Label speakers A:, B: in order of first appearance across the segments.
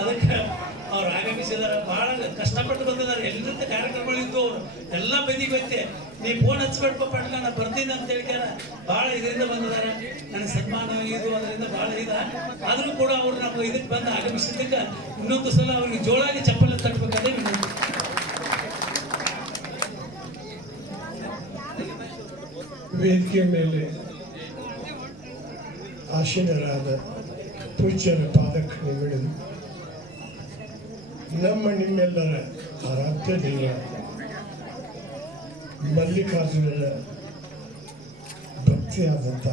A: ಅದಕ್ಕೆ ಅವ್ರು ಆಗಮಿಸಿದಾರೆ ಬಹಳ ಕಷ್ಟಪಟ್ಟು ಬಂದಿದ್ದಾರೆ. ಎಲ್ಲರಿಂದ ಕಾರ್ಯಕ್ರಮಗಳಿದ್ದು ಅವರು? ಎಲ್ಲ ಬದಿಗೆ ಬೈತೆ ನೀ ಫೋನ್ ಹಚ್ಬೇಡಪ್ಪ ಪಟ್ಟ ನಾನು ಬರ್ತೀನಿ ಅಂತ ಹೇಳ್ಕ್ಯಾರ ಭಾಳ ಇದರಿಂದ ಬಂದಿದ್ದಾರೆ. ನನಗೆ ಸನ್ಮಾನ ಇದು, ಅದರಿಂದ ಭಾಳ ಇದ. ಆದರೂ ಕೂಡ ಅವರು ನಮ್ಮ ಇದಕ್ಕೆ ಬಂದು ಆಗಮಿಸಿದ್ದಕ್ಕೆ ಇನ್ನೊಂದು ಸಲ ಅವ್ರಿಗೆ ಜೋಳಾಗಿ ಚಪ್ಪಲಿ ವಿನಂತಿ.
B: ವೇದಿಕೆ ಮೇಲೆ ಆಶೀನರಾದ ಪೂಜ್ಯರ ಪಾದಕ್ಕೆ ನಿಮಿಡಿದು ನಮ್ಮ ನಿಮ್ಮೆಲ್ಲರ ಆರಾಧ್ಯ ದೇವ ಮಲ್ಲಿಕಾರ್ಜುನನ ಭಕ್ತಿಯಾದಂಥ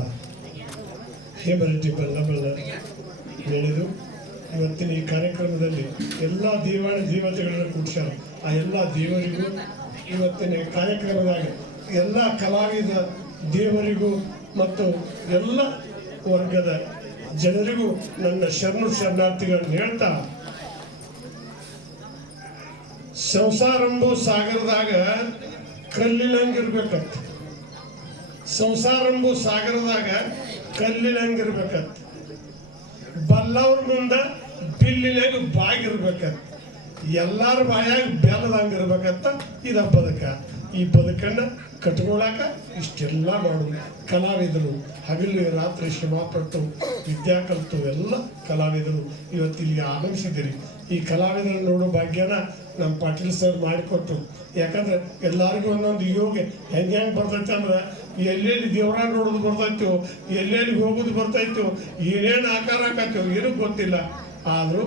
B: ಹೇಮರೆಡ್ಡಿ ಬಲ್ಲಬಲ್ಲ ಹೇಳಿದು ಇವತ್ತಿನ ಈ ಕಾರ್ಯಕ್ರಮದಲ್ಲಿ ಎಲ್ಲ ದೇವಾಣ ದೇವತೆಗಳನ್ನು ಕೂಡಿಸ್ಯಾರ. ಆ ಎಲ್ಲ ದೇವರಿಗೂ ಇವತ್ತಿನ ಕಾರ್ಯಕ್ರಮದಾಗ ಎಲ್ಲ ಕಲಾವಿದ ದೇವರಿಗೂ ಮತ್ತು ಎಲ್ಲ ವರ್ಗದ ಜನರಿಗೂ ನನ್ನ ಶರಣು ಶರಣಾರ್ಥಿಗಳನ್ನು ಹೇಳ್ತಾ ಸಂಸಾರಂಭು ಸಾಗರದಾಗ ಕಲ್ಲಿನಂಗಿರ್ಬೇಕಂತ. ಸಂಸಾರಂಭು ಸಾಗರದಾಗ ಕಲ್ಲಿನಂಗಿರ್ಬೇಕಂತ. ಬಲ್ಲವ್ರ ಮುಂದ ಬಿಲ್ಲಿನಾಗ ಬಾಗಿರ್ಬೇಕಂತ. ಎಲ್ಲಾರ ಬಾಯಾಗ ಬೆಲ್ಲದಂಗಿರ್ಬೇಕಂತ ಇದ ಬದುಕ. ಈ ಬದುಕನ್ನ ಕಟ್ಕೊಳಕ ಇಷ್ಟೆಲ್ಲ ಮಾಡು ಕಲಾವಿದರು ಹಗಲು ರಾತ್ರಿ ಶ್ರಮಪಟ್ಟು ವಿದ್ಯಾ ಕಲಿತು ಎಲ್ಲ ಕಲಾವಿದರು ಇವತ್ತು ಇಲ್ಲಿ ಆಗಮಿಸಿದ್ದೀರಿ. ಈ ಕಲಾವಿದರನ್ನು ನೋಡೋ ಭಾಗ್ಯನ ನಮ್ಮ ಪಾಟೀಲ್ ಸರ್ ಮಾಡಿಕೊಟ್ರು. ಯಾಕಂದ್ರೆ ಎಲ್ಲರಿಗೂ ಒಂದೊಂದು ಯೋಗ ಹೆಂಗೆ ಹೆಂಗೆ ಬರ್ತೈತೆ ಅಂದ್ರೆ, ಎಲ್ಲೆಲ್ಲಿ ದೇವರ ನೋಡೋದು ಬರ್ತೈತೋ, ಎಲ್ಲೆಲ್ಲಿ ಹೋಗೋದು ಬರ್ತೈತೋ, ಏನೇನು ಆಕಾರ ಆಕೈತೋ ಏನೂ ಗೊತ್ತಿಲ್ಲ. ಆದರೂ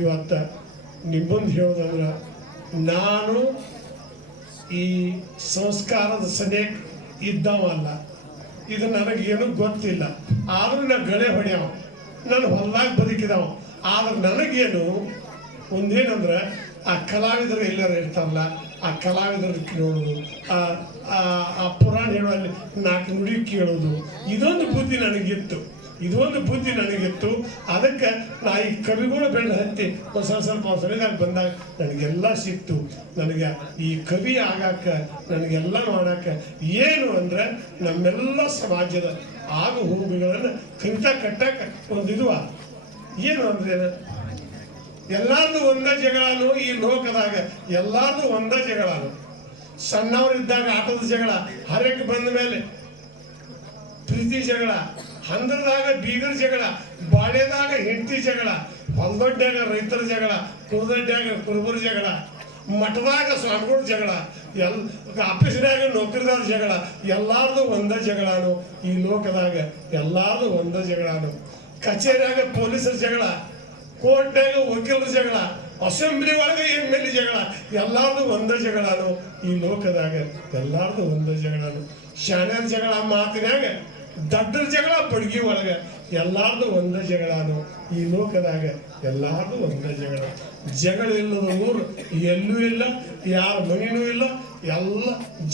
B: ಇವತ್ತು ನಿಮ್ಮೊಂದು ಹೇಳೋದಂದ್ರೆ, ನಾನು ಈ ಸಂಸ್ಕಾರದ ಸನೇಕ್ ಇದ್ದವಲ್ಲ. ಇದು ನನಗೇನು ಗೊತ್ತಿಲ್ಲ. ಆದರೂ ನಾ ಗಳೆ ಹೊಡೆಯವ. ನಾನು ಹೊಲದಾಗ ಬದುಕಿದವ. ಆದ್ರೆ ನನಗೇನು ಒಂದೇನಂದ್ರೆ, ಆ ಕಲಾವಿದರು ಎಲ್ಲರೂ ಇರ್ತಾರಲ್ಲ, ಆ ಕಲಾವಿದರು ಕೇಳೋದು ಆ ಪುರಾಣ ಹೇಳುವಲ್ಲಿ ನಾಲ್ಕು ನುಡಿ ಕೇಳೋದು, ಇದೊಂದು ಬುದ್ಧಿ ನನಗಿತ್ತು. ಇದೊಂದು ಬುದ್ಧಿ ನನಗಿತ್ತು. ಅದಕ್ಕೆ ನಾ ಈ ಕವಿಗಳು ಬೆಳೆದ ಹತ್ತಿ. ಒಂದು ಸ್ವಲ್ಪ ಸ್ವಲ್ಪ ಬಂದಾಗ ನನಗೆಲ್ಲ ಸಿಕ್ತು. ನನಗೆ ಈ ಕವಿ ಆಗಾಕ ನನಗೆಲ್ಲ ಮಾಡಾಕ ಏನು ಅಂದ್ರೆ ನಮ್ಮೆಲ್ಲ ಸಮಾಜದ ಆಗು ಹೋಗುಗಳನ್ನು ಕವಿತಾ ಕಟ್ಟಾಕ ಒಂದು ಇದುವ ಏನು ಅಂದ್ರೆ ಎಲ್ಲಾರ್ದು ಒಂದ ಜಗಳನು ಈ ಲೋಕದಾಗ ಎಲ್ಲಾರ್ದು ಒಂದ ಜಗಳನು ಸಣ್ಣವರಿದ್ದಾಗ ಆಟದ ಜಗಳ ಹರಕ್ಕೆ ಬಂದ ಮೇಲೆ ಪ್ರೀತಿ ಜಗಳ ಹಂದ್ರದಾಗ ಬೀದರ್ ಜಗಳ, ಬಾಳೆದಾಗ ಹೆಂಡತಿ ಜಗಳ ಹೊಲ್ದೊಡ್ಡಾಗ ರೈತರ ಜಗಳ ಕುರ್ದೊಡ್ಡಾಗ ಕುರುಬರ ಜಗಳ, ಮಠದಾಗ ಸ್ವಾಮಿಗಳ ಜಗಳ, ಎಲ್ ಆಫೀಸ್ನಾಗ ನೌಕರಿದಾರ ಜಗಳ, ಎಲ್ಲಾರ್ದು ಒಂದ ಜಗಳಾನು. ಈ ಲೋಕದಾಗ ಎಲ್ಲಾರ್ದು ಒಂದ ಜಗಳಾನು. ಕಚೇರಿಯಾಗ ಪೊಲೀಸರ ಜಗಳ ಕೋರ್ಟ್ನಾಗ ವಕೀಲರ ಜಗಳ, ಅಸೆಂಬ್ಲಿ ಒಳಗೆ ಎಂ ಎಲ್ ಜಗಳ, ಎಲ್ಲಾರ್ದು ಒಂದ ಜಗಳಾನು. ಈ ಲೋಕದಾಗ ಎಲ್ಲಾರ್ದು ಒಂದ ಜಗಳಾನು. ಶಾಣ್ಯರ ಜಗಳ ಮಾತಿನಾಗ ದಡ್ಡರ ಜಗಳ ಬಡ್ಗಿ ಒಳಗ ಎಲ್ಲಾರ್ದು ಒಂದ ಜಗಳನು ಈ ಲೋಕದಾಗ ಎಲ್ಲಾರ್ದು ಒಂದ ಜಗಳ. ಜಗಳ ಇಲ್ಲದ ಊರು ಎಲ್ಲೂ ಇಲ್ಲ, ಯಾರ ಮನೆಯೂ ಇಲ್ಲ, ಎಲ್ಲ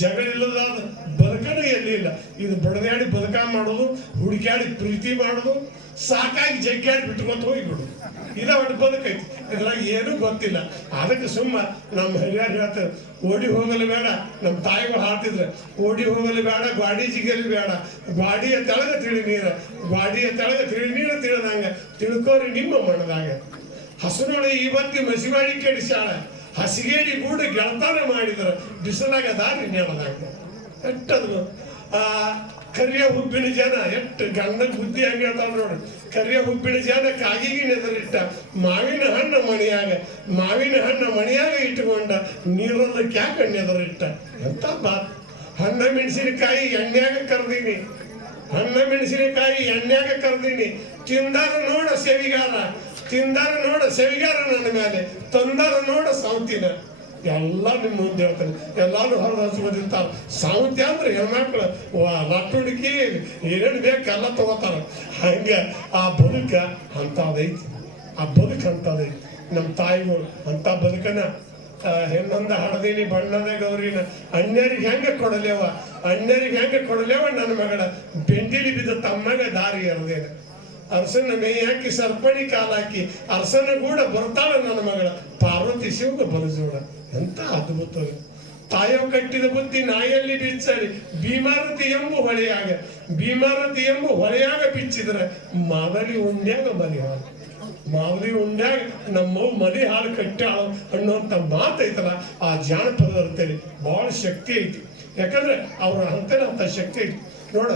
B: ಜಗಳಿಲ್ಲದ ಬದುಕನು ಎಲ್ಲಿ ಇಲ್ಲ. ಇದು ಬಡದಾಡಿ ಬದುಕ ಮಾಡೋದು ಹುಡುಕಾಡಿ ಪ್ರೀತಿ ಮಾಡೋದು, ಸಾಕಾಗಿ ಜಗ್ಗಾಡಿ ಬಿಟ್ಕೊತ ಹೋಗಿಬಿಡು. ಇದ ಒಟ್ಟು ಬದುಕೈತಿ. ಇದ್ರಾಗ ಏನೂ ಗೊತ್ತಿಲ್ಲ. ಅದಕ್ಕೆ ಸುಮ್ಮ ನಮ್ಮ ಹಿರಿಯರು ಹೇಳ್ತಾರೆ, ಓಡಿ ಹೋಗಲು ಬೇಡ. ನಮ್ಮ ತಾಯಿಗಳು ಹಾಡ್ತಿದ್ರೆ, ಓಡಿ ಹೋಗಲು ಬೇಡ ಗಾಡಿ ಜಿಗಲು ಬೇಡ. ಗಾಡಿಯ ತೆಳಗ ತಿಳಿ ನೀರ. ಗಾಡಿಯ ತೆಳಗ ತಿಳಿ ನೀರು ತಿಳಿದಂಗ ತಿಳ್ಕೋರಿ ನಿಮ್ಮ ಮನದಾಗ. ಹಸುನೊಳೆ ಇವತ್ತಿ ಮಸಿವಾಡಿ ಕೆಡಿಸ್ಯಾಳ. ಹಸಿಗೇಡಿ ಗೂಡು ಗೆಳತಾನ ಮಾಡಿದ್ರ ಬಿಸಿಲಾಗ ದಾರಿ ನೆಲದಾಗ. ಎಟ್ಟದು ಆ, ಕರಿಯ ಹುಬ್ಬಿನ ಜನ ಎಷ್ಟು ಗಂಡ ಬುದ್ಧಿ ಹಂಗೆ ಹೇಳ್ತಾವ ನೋಡ್ರಿ ಕರಿಯ ಹುಬ್ಬಿನ ಜನ ಕಾಗಿಗೆ ನೆದರಿಟ್ಟ. ಮಾವಿನ ಹಣ್ಣು ಮಣಿಯಾಗ, ಮಾವಿನ ಹಣ್ಣು ಮಣಿಯಾಗ ಇಟ್ಟುಕೊಂಡ ನೀರಲ್ಲಿ ಕ್ಯಾಕ ನೆದರಿಟ್ಟ. ಎಂತ ಬಾ ಹಣ್ಣ ಮೆಣಸಿನಕಾಯಿ ಎಣ್ಣೆಯಾಗ ಕರ್ದೀನಿ. ಹಣ್ಣ ಮೆಣಸಿನಕಾಯಿ ಎಣ್ಣೆಗೆ ಕರೆದೀನಿ. ತಿಂದಾರ ನೋಡ ಸೆವಿಗಾರ. ತಿಂದಾರ ನೋಡ ಸೆವಿಗಾರ ನನ್ನ ಮೇಲೆ ತಂದಾರ ನೋಡ ಸಾವ್ತಿನ. ಎಲ್ಲ ನಿಮ್ಮ ಮುಂದೆ ಹೇಳ್ತಾರೆ ಎಲ್ಲಾರು ಹೊರದು ಬಂದಿರ್ತಾರ ಸಾವಂತಿ ಅಂದ್ರೆ ಹೆಣ್ಮಕ್ಳು ವಾ ಹುಡುಕಿ ಏನೇನು ಬೇಕು ಎಲ್ಲ ತಗೋತಾರ. ಹಂಗೆ ಆ ಬದುಕ ಅಂತದೈತಿ ಆ ಬದುಕ ಅಂತದೈತಿ ನಮ್ಮ ತಾಯಿಗಳು ಅಂತ ಬದುಕನ್ನ ಆ, ಹೆಣ್ಣೊಂದ ಹಡದಿನಿ ಬಣ್ಣದ ಗೌರಿನ ಅನ್ಯರಿಗೆ ಹೆಂಗೆ ಕೊಡಲೇವ? ಅನ್ಯರಿಗೆ ಹೆಂಗೆ ಕೊಡಲೇವ ನನ್ನ ಮಗಳ? ಬೆಂಡಿಲಿ ಬಿದ್ದ ತಮ್ಮಗ ದಾರಿ ಅರದೇನ ಅರಸನ ಮೇ ಹಾಕಿ ಸರ್ಪಣಿ ಕಾಲಾಕಿ ಅರಸನ ಕೂಡ ಬರ್ತಾಳ ನನ್ನ ಮಗಳ. ಪಾರ್ವತಿ ಶಿವಗ ಬಲಜೋಡ. ಎಂತ ಅದ್ಭುತ ಅದು. ತಾಯೋ ಕಟ್ಟಿದ ಬುದ್ಧಿ ನಾಯಲ್ಲಿ ಬಿಚ್ಚಲಿ ಭೀಮಾರತಿ ಎಂಬು ಹೊಳೆಯಾಗ. ಭೀಮಾರತಿ ಎಂಬು ಹೊಳೆಯಾಗ ಬಿಚ್ಚಿದ್ರೆ ಮಾದಲಿ ಉಂಡ್ಯಾಗ ಬಲಿಹಾರ ಮಾವಲಿ ಉಂಡ್ಯಾಗ ನಮ್ಮ ಮದಿ ಹಾಲು ಕಟ್ಟಾಳು ಅನ್ನುವಂಥ ಮಾತೈತಲ್ಲ ಆ ಜಾನಪದ ಅಂತೇಳಿ ಬಹಳ ಶಕ್ತಿ ಐತಿ. ಯಾಕಂದ್ರೆ ಅವ್ರ ಅಂತೇನೆ ಅಂತ ಶಕ್ತಿ ಐತಿ. ನೋಡ,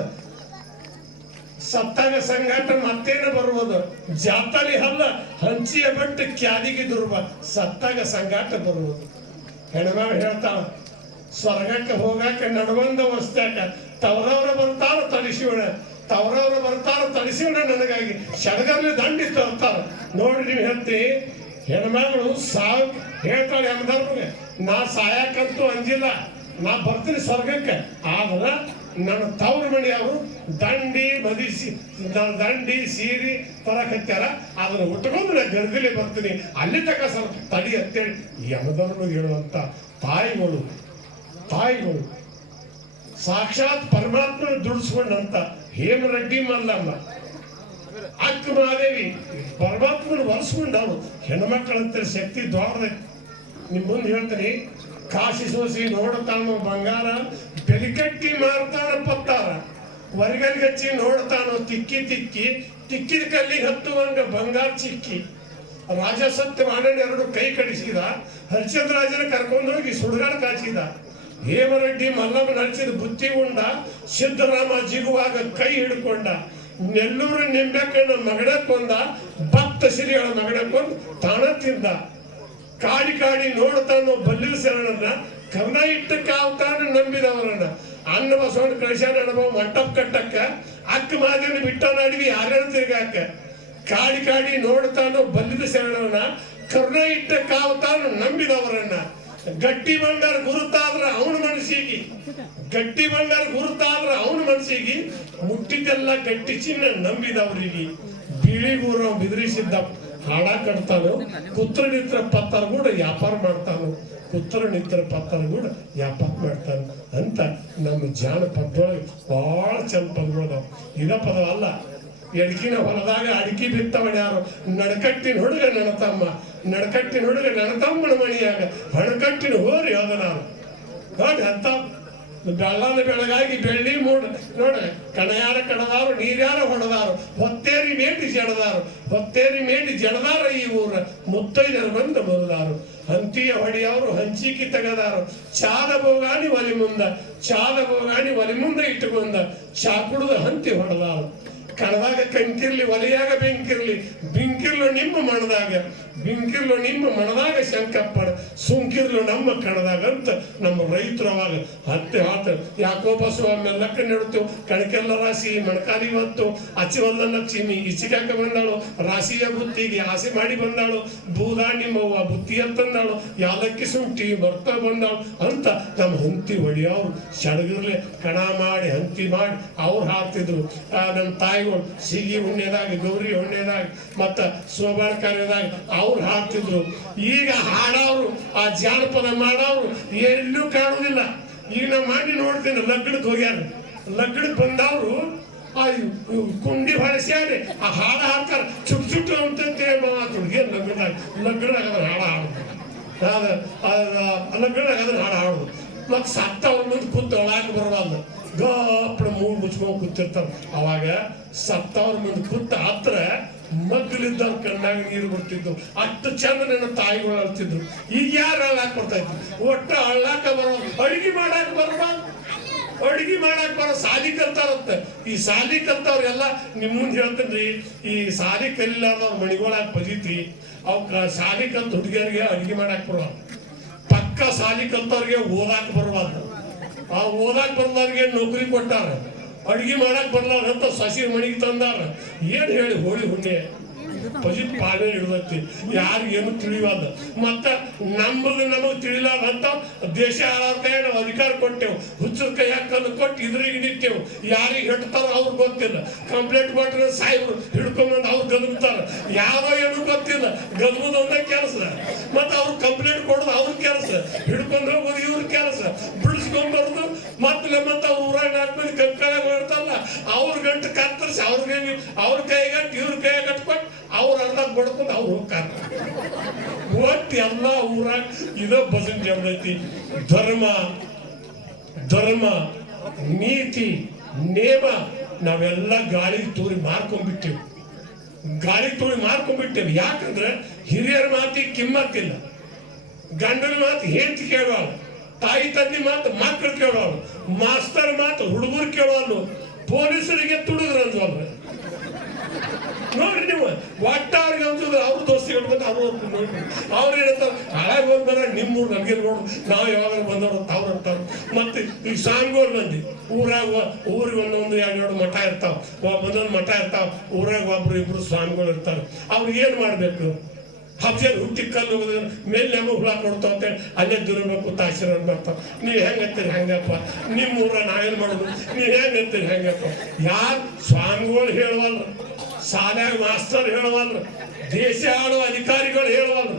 B: ಸತ್ತಾಗ ಸಂಘಟ ಮತ್ತೇನು ಬರುವುದು ಜಾತಲಿ ಹಲ್ಲ, ಹಂಚಿಯ ಬಿಟ್ಟು ಕ್ಯಾದಿಗೆ ದುರ್ಬ, ಸತ್ತಾಗ ಸಂಘಾಟ ಬರುವುದು ಹೆಣ್ಮಗಳು ಹೇಳ್ತಾಳ, ಸ್ವರ್ಗಕ್ಕೆ ಹೋಗಾಕ ನಡುವಂದ ವಸ್ತಾಕ ತವರವ್ರ ಬರ್ತಾರ ತಳಿಸಿವಣ ತವರವ್ರ ಬರ್ತಾರ ತಳಿಸಿವಣ ನನಗಾಗಿ. ಶಡಗರ್ಲಿ ದಂಡಿ ಅಂತಾರ. ನೋಡಿ ನೀವು ಹೇಳ್ತಿ ಹೆಣ್ಮಗಳು ಸಾವ್, ಹೇಳ್ತಾಳೆ ಹೆಣ್ಮಗಳಿಗೆ, ನಾ ಸಾಯಕಂತೂ ಅಂಜಿಲ್ಲ. ನಾ ಬರ್ತೀನಿ ಸ್ವರ್ಗಕ್ಕೆ. ಆದ್ರ ನನ್ನ ತವ್ರ ಮನೆಯವರು ದಂಡಿ ಮದಿಸಿ ದಂಡಿ ಸೀರಿ ತರಕತ್ಯಾರ. ಅದನ್ನ ಉಟ್ಕೊಂಡು ನಾ ಗರ್ದಿಲೆ ಬರ್ತೀನಿ. ಅಲ್ಲಿ ತಕ ಸ್ವಲ್ಪ ತಡಿ ಅಂತೇಳಿ ಯಮಧರ್ಮ ಹೇಳುವಂತ ತಾಯಿಗಳು ತಾಯಿಗಳು ಸಾಕ್ಷಾತ್ ಪರಮಾತ್ಮನ ದುಡಿಸ್ಕೊಂಡಂತ ಹೇಮರೆಡ್ಡಿ ಮಲ್ಲಮ್ಮ. ಅಕ್ಕ ಮಹಾದೇವಿ, ಪರಮಾತ್ಮನ ಒರೆಸ್ಕೊಂಡವ್ರು ಹೆಣ್ಮಕ್ಳಂತ ಶಕ್ತಿ ದೊಡ್ಡದೆ ನಿಮ್ ಮುಂದೆ ಹೇಳ್ತೀನಿ. ಕಾಶಿ ಸೋಸಿ ನೋಡ್ತಾನೋ ಬಂಗಾರ ಬೆಲಿಕಟ್ಟಿ ಮಾರ್ತಾರ ಪತ್ತಾರ. ಹೊರಗಲ್ಗಚ್ಚಿ ನೋಡ್ತಾನೋ ತಿಕ್ಕಿ ತಿಕ್ಕಿ, ತಿಕ್ಕಿದ ಕಲ್ಲಿಗೆ ಹತ್ತುವಂಗ ಬಂಗಾರ ಚಿಕ್ಕಿ. ರಾಜ ಸತ್ಯ ಎರಡು ಕೈ ಕಡಿಸಿದ ಹರಿಶ್ಚಂದ್ರಾಜನ ಕರ್ಕೊಂಡು ಹೋಗಿ ಸುಡುಗಾಡ ಕಾಚಿದ ಹೇಮರೆಡ್ಡಿ ಮಲ್ಲಮ್ಮ ನಡೆಸಿದ ಬುತ್ತಿ ಉಂಡ ಸಿದ್ದರಾಮ ಜಿಗುವಾಗ ಕೈ ಹಿಡ್ಕೊಂಡ. ನೆಲ್ಲೂರು ನಿಂಬೆಕಣ್ಣ ಕೊಂದ ಭಕ್ತ ಸಿರಿಗಳ ನಗಡಕ್ಕೊಂದು ತಾಣ ತಿಂದ. ಕಾಡಿ ಕಾಡಿ ನೋಡ್ತಾನೋ ಬಲ್ಲಿದ ಶರಣನ್ನ ಕರ್ಣ ಇಟ್ಟ ಕಾವ್ತಾನ ನಂಬಿದವರನ್ನ. ಅನ್ನ ಬಸವಣ್ಣ ಕಳಿಸ್ಯಾನ ಅನುಭವ ಮಂಟಪ ಕಟ್ಟಕ್ಕ, ಅಕ್ಕ ಮಾದಿನ ಬಿಟ್ಟ ಅಡವಿ ಯಾರ್ಯಾರು ತಿರ್ಗಾಕ. ಕಾಡಿ ಕಾಡಿ ನೋಡ್ತಾನೋ ಬಲ್ಲಿದ ಶರಣವನ್ನ ಕರ್ಣ ಇಟ್ಟ ಕಾವ್ತಾನ ನಂಬಿದವರನ್ನ. ಗಟ್ಟಿ ಬಂಡಾರ ಗುರುತಾದ್ರ ಅವನ ಮನಸ್ಸಿಗೆ. ಗಟ್ಟಿ ಬಂಡಾರ ಗುರುತಾದ್ರ ಅವನ ಮನಸ್ಸಿಗೆ. ಮುಟ್ಟಿದೆಲ್ಲ ಗಟ್ಟಿ ಚಿನ್ನ ನಂಬಿದವರಿಗೆ ಬಿಳಿಗೂರ ಬಿದಿರಿಸಿದ್ದ ಹಾಡ ಕಟ್ತಾನೋ, ಪುತ್ರ ನಿತ್ರ ಪತ್ರ ಕೂಡ ವ್ಯಾಪಾರ ಮಾಡ್ತಾನೋ, ಪುತ್ರ ನಿತ್ರ ಪತ್ರ ಕೂಡ ವ್ಯಾಪಾರ ಮಾಡ್ತಾನೆ ಅಂತ ನಮ್ಮ ಜಾನಪದೊಳಗೆ ಬಹಳ ಚಂದ ಪದಗಳದಾವ ಇದ ಪದ ಅಲ್ಲ ಎಡ್ಕಿನ ಹೊಲದಾಗ ಅಡಿಕೆ ಬಿತ್ತವಣ್ಯಾರು ನಡಕಟ್ಟಿನ ಹುಡುಗ ನನ್ನ ತಮ್ಮ. ನಡಕಟ್ಟಿನ ಹುಡುಗ ನನ್ನ ತಮ್ಮನ ಮಣಿಯಾಗ ಹಣಕಟ್ಟಿನ ಹೋರಿ ಅದ ನಾನು. ನೋಡಿ ಅಂತ. ಬೆಳ್ಳನ ಬೆಳಗಾಗಿ ಬೆಳ್ಳಿ ಮೂಡ. ನೋಡ, ಕಣಯಾರ ಕಣದಾರು, ನೀರ್ಯಾರ ಹೊಡೆದಾರು, ಹೊತ್ತೇರಿ ಮೇಟಿ ಜಡದಾರು, ಹೊತ್ತೇರಿ ಮೇಟಿ ಜಡದಾರ ಈ ಊರ. ಮುತ್ತೈದರು ಬಂದು ಬರುದಾರು ಹಂತಿಯ ಹೊಡೆಯವರು ಹಂಚಿಕಿ ತೆಗದಾರು. ಚಾದ ಬೋಗಾಣಿ ಒಲಿ ಮುಂದ, ಚಾದ ಬೋಗಾಣಿ ಒಲಿ ಮುಂದ ಇಟ್ಟುಕೊಂಡ ಚಾ ಕುಡಿದು ಹಂತಿ ಹೊಡೆದಾರು. ಕಣದಾಗ ಕಂಕಿರ್ಲಿ, ಒಲೆಯಾಗ ಬೆಂಕಿರ್ಲಿ, ಬೆಂಕಿರ್ಲು ನಿಮ್ಮ ಮಣದಾಗ ಬಿಂಕಿರ್ಲು ನಿಮ್ಮ ಮನದಾಗ ಶಂಕಪ್ಪಡ ಸುಂಕಿರ್ಲು ನಮ್ಮ ಕಣದಾಗ ಅಂತ ನಮ್ಮ ರೈತರು ಅವಾಗ ಹತ್ತೆ ಹಾತ ಯಾಕೋ ಸ್ವಾಮಿ ಲೆಕ್ಕ ನೆಡ್ತು ಕಣಕೆಲ್ಲ ರಾಶಿ, ಮಣಕಾಲಿ ಬಂತು ಅಚ್ಚಿವಲ್ಲ ಲಕ್ಷ್ಮಿ ಇಚ್ಚಿಕಾಕ ಬಂದಾಳು, ರಾಶಿಯ ಬುತ್ತಿಗೆ ಆಸೆ ಮಾಡಿ ಬಂದಾಳು ಬೂದಾ ನಿಮ್ಮವ್ವ ಬುತ್ತಿ ಅಂತಂದಾಳು ಯಾಲಕ್ಕಿ ಸುಂಟಿ ಬರ್ತಾ ಬಂದಾಳು ಅಂತ ನಮ್ಮ ಹಂತಿ ಹೊಡಿಯವ್ರು ಸಡಗರ್ಲೆ ಕಣ ಮಾಡಿ, ಹಂತಿ ಮಾಡಿ ಅವ್ರು ಹಾಕ್ತಿದ್ರು ನಮ್ಮ ತಾಯಿಗಳು ಸಿಗಿ ಹುಣ್ಣೆದಾಗಿ ಗೌರಿ ಹುಣ್ಣೆದಾಗಿ ಮತ್ತ ಸೋಬಾರ್ ಕಾರ್ಯದಾಗ ಅವ್ರು ಹಾಡ್ತಿದ್ರು ಈಗ ಹಾಡೋರು ಆ ಜಾನಪದ ಮಾಡೋರು ಎಲ್ಲೂ ಕಾಣುವುದಿಲ್ಲ. ಈಗ ನಾ ಮಾಡಿ ನೋಡ್ತೀನಿ, ಲಗ್ನಕ್ಕೆ ಹೋಗ್ಯಾರ. ಲಗ್ನಕ್ಕೆ ಬಂದವರು, ಆ ಕುಂಡಿ ಬಳಸ್ಯಾರೆ ಆ ಹಾಡ ಹಾಡ್ತಾರ. ಚುಟ್ ಚುಟ್ಟು ಅಂತಂತೆ ಮಾತು ಏನ್ ಲಗ್ನದಾಗ ಲಗ್ನದಾಗ ಅದ್ರ ಹಾಡ ಹಾಡು ಅದ ಲಗ್ನದಾಗ ಅದ್ರ ಹಾಡ ಹಾಡುದು. ಸತ್ತ ಸತ್ತವ್ರ ಮುಂದೆ ಕುತ್ತ ಒಳಗ ಬರಬಾರ್ದು ಗಪ್ಪ ಮೂಗ್ ಮುಚ್ಕೊಂಡು ಕೂತಿರ್ತಾರ. ಅವಾಗ ಸತ್ತವ್ರ ಮುಂದೆ ಕುತ್ತ ಹತ್ರ ಮಗ್ಲಿದ್ದವ್ರ ಕಣ್ಣಾಗ ನೀರು ಬರ್ತಿದ್ದು ಅಷ್ಟು ಚಂದ ನನ್ನ ತಾಯಿಗಳು ಅಳ್ತಿದ್ರು. ಈಗ ಯಾರು ಅಳ್ಳಾಕ್ ಬರ್ತಾ ಇದ್ರು? ಒಟ್ಟು ಅಳ್ಳಾಕ ಬರೋ ಅಡಿಗೆ ಮಾಡಾಕ ಬರ್ಬಾ ಅಡಿಗೆ ಮಾಡಕ್ ಬರೋ ಸಾಲಿ ಕಲ್ತಾರಂತ ಈ ಸಾಲಿ ಕಲ್ತವ್ರೆಲ್ಲ ನಿಮ್ ಮುಂದೆ ಹೇಳ್ತೇನ್ರಿ ಈ ಸಾಲಿ ಕಲಿಲಾರ್ದವ್ರ ಮಣಿಗೊಳಾಗ ಬದೀತಿ ಅವಕ್ಕೆ ಸಾಲಿ ಕಲ್ತ ಹುಡುಗಿಯರಿಗೆ ಅಡಿಗೆ ಮಾಡಕ್ ಬರುವ. ಪಕ್ಕ ಸಾಲಿ ಕಲ್ತವ್ರಿಗೆ ಓದಾಕ್ ಬರಬಾರ್ದು ಆ ಓದಾಕ್ ಬಂದವ್ರಿಗೆ ನೌಕರಿ ಕೊಟ್ಟಾರ. ಅಡಿಗೆ ಮಾಡಕ್ ಅಂತ ಸಸಿ ಮಣಿಗೆ ತಂದಾರ. ಏನ್ ಹೇಳಿ ಹೋಳಿ ಹುಣ್ಣೆ? ಪಜಿತ್ ಪಾಲನೆ ಯಾರು ಏನು ತಿಳಿವಾದ? ಮತ್ತ ನಮ್ಮದು ನಮಗ್ ತಿಳಿಲಾರ ಅಂತ ದೇಶ ಕೈ ಅಧಿಕಾರ ಕೊಟ್ಟೆವು. ಹುಚ್ಚು ಕೈ ಹಾಕನ್ನು ಕೊಟ್ಟು ಇದ್ರಿಗೆ ನಿಂತೇವು. ಯಾರಿಗೆ ಹಿಡ್ತಾರ ಅವ್ರಿಗೆ ಗೊತ್ತಿಲ್ಲ. ಕಂಪ್ಲೇಂಟ್ ಕೊಟ್ಟರೆ ಸಾಹೇಬ್ರು ಹಿಡ್ಕೊಂಡ್ಬಂದು ಅವ್ರು ಗದಗ್ತಾರ ಯಾವ ಏನು ಗೊತ್ತಿಲ್ಲ. ಗದಗುದು ಒಂದೇ ಕೆಲಸ. ಮತ್ತೆ ಅವ್ರು ಕಂಪ್ಲೇಂಟ್ ಕೊಡೋದು ಅವ್ರ ಕೆಲಸ. ಹಿಡ್ಕೊಂಡು ಹೋಗೋದು ಇವ್ರ ಕೆಲಸ. ಬಿಡಿಸ್ಕೊಂಡ್ಬಾರ್ದು ಮತ್ತೆ ಮತ್ತೆ ಅವ್ರ ಊರಾಗ ನಾಲ್ಕು ಅವ್ರ ಗಂಟು ಕತ್ತರಿಸಿ ಅವ್ರಿಗೆ ಅವ್ರ ಕೈಗಟ್ಟು ಇವ್ರ ಕೈ ಕಟ್ಕೊಂಡು ಅವ್ರ ಅರ್ಧ ಬಡ್ಕೊಂಡು ಅವ್ರು ಹೋಗ್ತಾರ. ಒಟ್ಟು ಎಲ್ಲ ಊರಾಗ ಇದ ಬಸನ್ ಜನ್ಮೈತಿ ಧರ್ಮ ಧರ್ಮ, ನೀತಿ, ನೇಮ ನಾವೆಲ್ಲ ಗಾಳಿ ತೂರಿ ಮಾರ್ಕೊಂಡ್ಬಿಟ್ಟಿವಿ. ಗಾಳಿ ತೂರಿ ಮಾರ್ಕೊಂಡ್ಬಿಟ್ಟೇವೆ. ಯಾಕಂದ್ರೆ ಹಿರಿಯರ ಮಾತಿ ಕಿಮ್ಮತ್ತಿಲ್ಲ ಗಂಡನ ಮಾತು ಹೆಂಡತಿ ಕೇಳೋಳು ತಾಯಿ ತಂದೆ ಮಾತು ಮಕ್ಕಳು ಕೇಳೋಳು ಮಾಸ್ತರ್ ಮಾತು ಹುಡುಗರು ಕೇಳೋಳು ಪೊಲೀಸರಿಗೆ ತುಡುಗ್ರ ನೋಡ್ರಿ ನೀವು ಒಟ್ಟಾರಿಗೆ ಅನ್ಸಿದ್ರೆ ಅವ್ರ ದೋಸ್ತಿ ಬಂದು ಅವ್ರು ನೋಡ್ರಿ. ಅವ್ರು ಹೇಳ್ತಾರೆ, ಹಳಾಗಿ ಬಂದಾರ ನಿಮ್ಮೂರು ನಮ್ಗೆ ನೋಡು. ನಾವು ಯಾವಾಗ ಬಂದವ್ರು ಅವ್ರು ಅಂತಾರೆ ಮತ್ತೆ ಈ ಸಾಂಗೋರ್ ಮಂದಿ ಊರಾಗ ಊರಿಗೆ ಒಂದೊಂದು ಎರಡು ಎರಡು ಮಠ ಇರ್ತಾವ. ಒಂದೊಂದು ಮಠ ಇರ್ತಾವ. ಊರಾಗ ಒಬ್ರು ಇಬ್ರು ಸ್ವಾಮಿಗಳು ಇರ್ತಾರೆ. ಅವ್ರಿಗೆ ಏನ್ ಮಾಡ್ಬೇಕು? ಹಬ್ಜಲ್ ಹುಟ್ಟಿ ಕಲ್ಲು ಮೇಲೆ ನಮ್ಮ ಹುಳ ಕೊಡ್ತಾವ ಅಂತೇಳಿ ಅಲ್ಲೇ ದುರ್ಬೇಕು ಆಶೀರ್ವಾದ ಬರ್ತಾವ ನೀವು ಹೆಂಗತ್ತೀರಿ ಹೆಂಗಪ್ಪ? ನಿಮ್ಮ ಊರ ನಾವೇನ್ ಮಾಡೋದು? ನೀವು ಹೆಂಗತ್ತೀರಿ ಹೆಂಗಪ್ಪ? ಯಾರು ಸ್ವಾಮಿಗಳು ಹೇಳುವಲ್ರು ಶಾಲ್ಯಾಗ ಮಾಸ್ಟರ್ ಹೇಳುವಲ್ರು, ದೇಶ ಆಳು ಅಧಿಕಾರಿಗಳು ಹೇಳುವಲ್ರು,